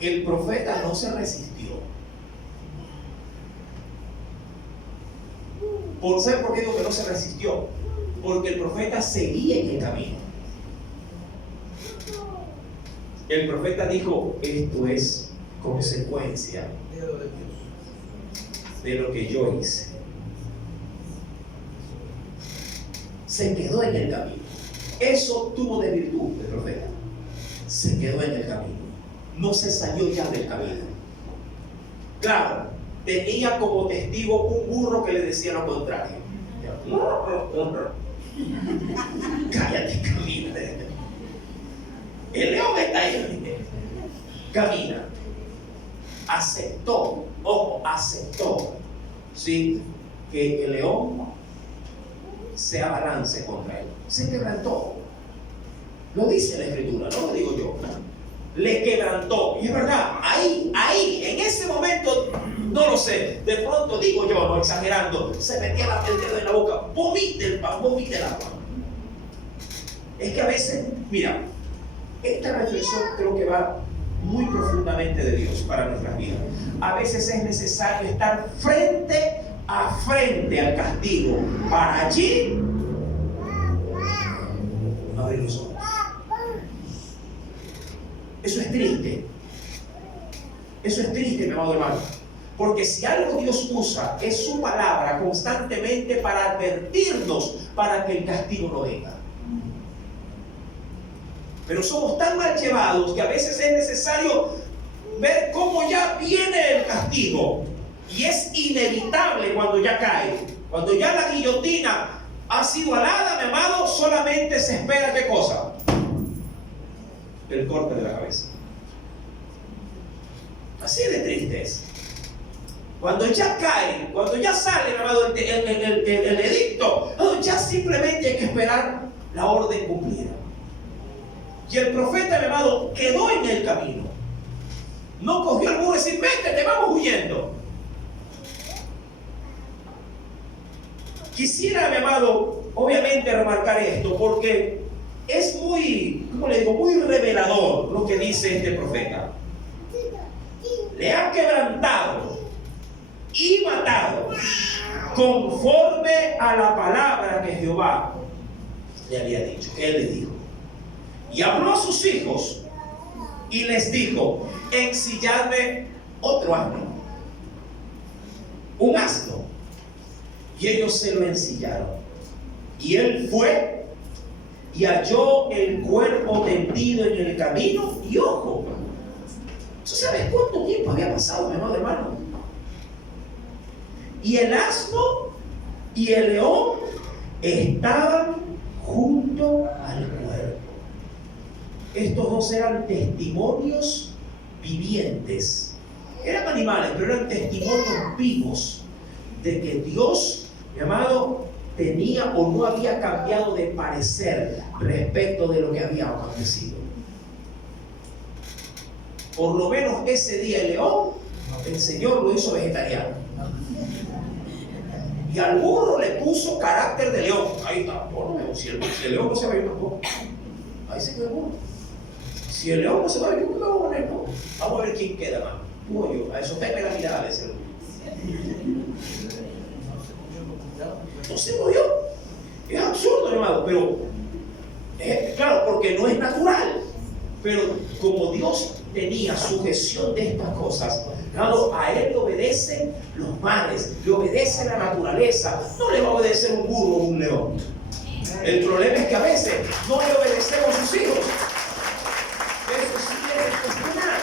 el profeta no se resistió. ¿Sabe por qué digo que no se resistió? Porque el profeta seguía en el camino. El profeta dijo, esto es consecuencia de lo que yo hice. Se quedó en el camino. Eso tuvo de virtud el profeta. Se quedó en el camino. No se salió ya del camino. Claro, tenía como testigo un burro que le decía lo contrario. Cállate, camina. El león está ahí. Camina. Aceptó, ¿sí? Que el león se abalance contra él. Se quebrantó. Lo dice la Escritura, no lo digo yo. Le quebrantó. Y es verdad, ahí, en ese momento, no lo sé, de pronto digo yo, no exagerando, se metía el dedo en la boca, vomite el agua. Es que a veces, mira, esta reflexión creo que va muy profundamente de Dios para nuestras vidas. A veces es necesario estar frente a frente al castigo para allí abrir los ojos. Eso es triste. Eso es triste, mi amado hermano. Porque si algo Dios usa es su palabra constantemente para advertirnos para que el castigo no venga. Pero somos tan mal llevados que a veces es necesario ver cómo ya viene el castigo. Y es inevitable cuando ya cae. Cuando ya la guillotina ha sido alada, mi amado, solamente se espera ¿qué cosa? El corte de la cabeza. Así de triste es. Cuando ya cae, cuando ya sale, mi amado, el edicto, ya simplemente hay que esperar la orden cumplida. Y el profeta, mi amado, quedó en el camino. No cogió el burro y decir, vete, te vamos huyendo. Quisiera, mi amado, obviamente remarcar esto, porque es muy, ¿cómo le digo? Muy revelador lo que dice este profeta. Le ha quebrantado y matado conforme a la palabra que Jehová le había dicho, que él le dijo. Y habló a sus hijos y les dijo, ensilladme otro asno, un asno. Y ellos se lo ensillaron. Y él fue y halló el cuerpo tendido en el camino. Y ojo, ¿tú sabes cuánto tiempo había pasado, mi amado hermano? Y el asno y el león estaban junto al cuerpo. Estos dos eran testimonios vivientes. Eran animales, pero eran testimonios vivos de que Dios, mi amado, tenía o no había cambiado de parecer respecto de lo que había acontecido. Por lo menos ese día el león, el Señor lo hizo vegetariano. Y al burro le puso carácter de león. Ahí está. Si el león no se va a ir tampoco. Ahí se quedó el burro. Si el león no se va a ir, ¿cómo lo vamos a poner? Vamos a ver quién queda más. Tú o yo. A eso te la mirada de ese. No se murió. Es absurdo, hermano, pero claro, porque no es natural. Pero como Dios tenía sujeción de estas cosas, claro, a él le obedecen los mares, le obedece la naturaleza. No le va a obedecer un burro o un león. El problema es que a veces no le obedecemos a sus hijos. Eso sí es cuestionar.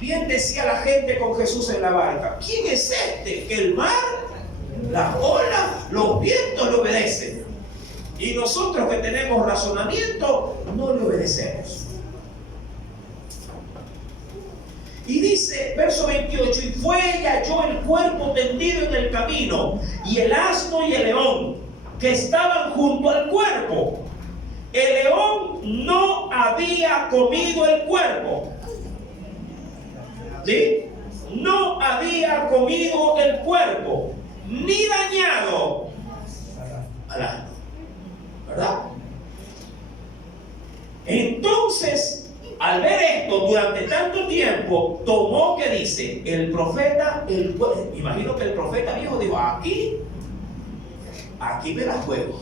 Bien decía la gente con Jesús en la barca, ¿quién es este que el mar, las olas, los vientos le obedecen? Y nosotros que tenemos razonamiento no le obedecemos. Y dice, verso 28, y fue y halló el cuerpo tendido en el camino, y el asno y el león que estaban junto al cuerpo. El león no había comido el cuerpo. ¿Sí? No había comido el cuerpo, ni dañado al asno. ¿Verdad? Entonces, al ver esto durante tanto tiempo, tomó, que dice, el profeta, imagino que el profeta viejo dijo, aquí me la juego.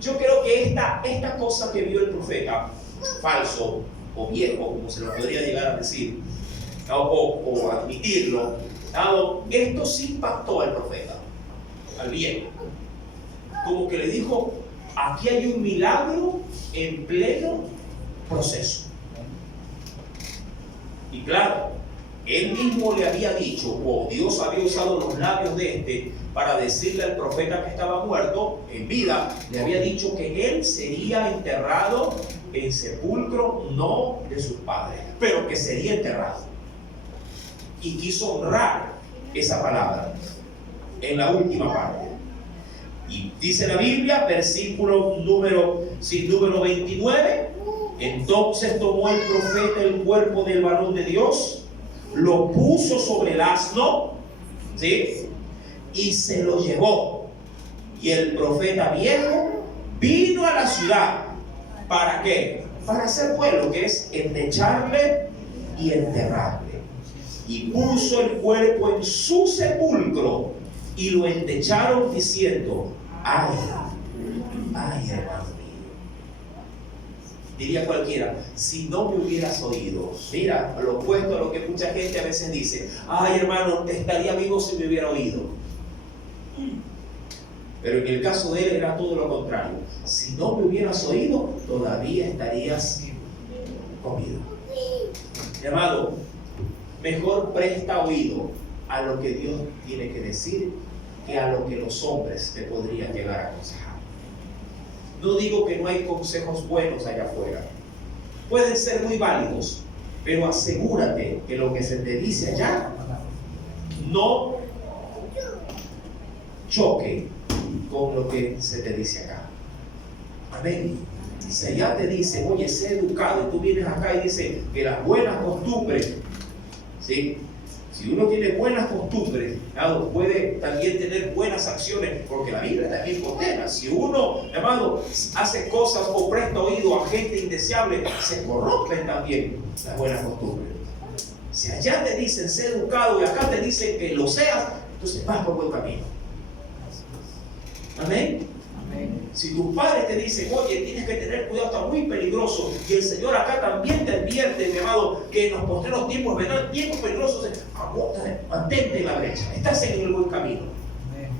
Yo creo que esta cosa que vio el profeta, falso o viejo, como se lo podría llegar a decir, o admitirlo, esto sí impactó al profeta, al viejo. Como que le dijo, aquí hay un milagro en pleno proceso. Y claro, él mismo le había dicho, o Dios había usado los labios de este para decirle al profeta que estaba muerto en vida, le había dicho que él sería enterrado en sepulcro no de sus padres, pero que sería enterrado. Y quiso honrar esa palabra en la última parte. Y dice la Biblia, versículo número 29, entonces tomó el profeta el cuerpo del varón de Dios, lo puso sobre el asno, ¿sí? Y se lo llevó. Y el profeta viejo vino a la ciudad. ¿Para qué? para hacer duelo, que es endecharle y enterrarle. Y puso el cuerpo en su sepulcro y lo endecharon diciendo: ay, ay, hermano mío. Diría cualquiera, si no me hubieras oído. Mira, lo opuesto a lo que mucha gente a veces dice: ay, hermano, estaría vivo si me hubiera oído. Pero en el caso de él era todo lo contrario. Si no me hubieras oído, todavía estarías comido. Mi amado, mejor presta oído a lo que Dios tiene que decir que a lo que los hombres te podrían llegar a aconsejar. No digo que no hay consejos buenos allá afuera. Pueden ser muy válidos, pero asegúrate que lo que se te dice allá no choque con lo que se te dice acá. Amén. Si allá te dice: oye, sé educado, y tú vienes acá y dices que las buenas costumbres, ¿sí? Si uno tiene buenas costumbres, amado, puede también tener buenas acciones, porque la Biblia también condena. Si uno, amado, hace cosas o presta oído a gente indeseable, se corrompen también las buenas costumbres. Si allá te dicen sé educado y acá te dicen que lo seas, entonces vas por buen camino. Amén. Si tus padres te dicen: oye, tienes que tener cuidado, está muy peligroso, y el Señor acá también te advierte, mi amado, que en los postreros tiempos vendrán tiempos peligrosos, mantente en la brecha, estás en el buen camino.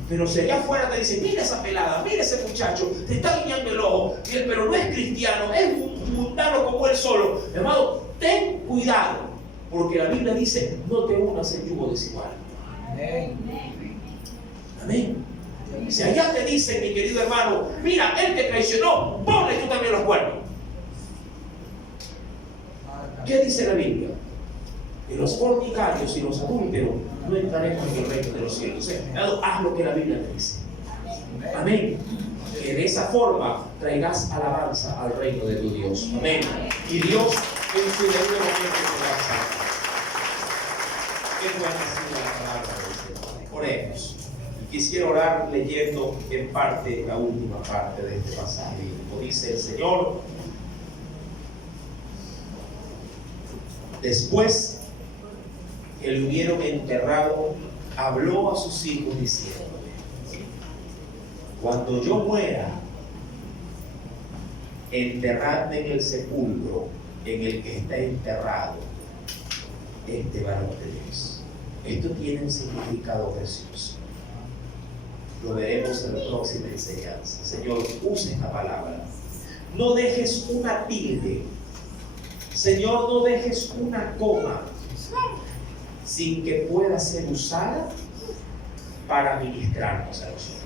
Pero si allá afuera te dicen: mira esa pelada, mira ese muchacho, te está guiñando el ojo, pero no es cristiano, es un mundano como él solo, mi amado, ten cuidado, porque la Biblia dice: no te unas en yugo desigual. Amén. Si allá te dicen, mi querido hermano: mira, él te traicionó, ponle tú también los cuernos. ¿Qué dice la Biblia? Que los fornicarios y los adúlteros no entraremos en el reino de los cielos. Haz lo que la Biblia te dice. Amén. Que de esa forma traigas alabanza al reino de tu Dios. Amén. Y Dios en su debido momento te va a salvar. Qué buena ha sido la palabra del Señor. Oremos. Quisiera orar leyendo en parte la última parte de este pasaje. Como dice el Señor: después que le hubieron enterrado, habló a sus hijos diciéndole: cuando yo muera, enterradme en el sepulcro en el que está enterrado este varón de Dios. Esto tiene un significado precioso. Lo veremos en la próxima enseñanza. Señor, usa esta palabra. No dejes una tilde. Señor, no dejes una coma sin que pueda ser usada para ministrarnos a nosotros.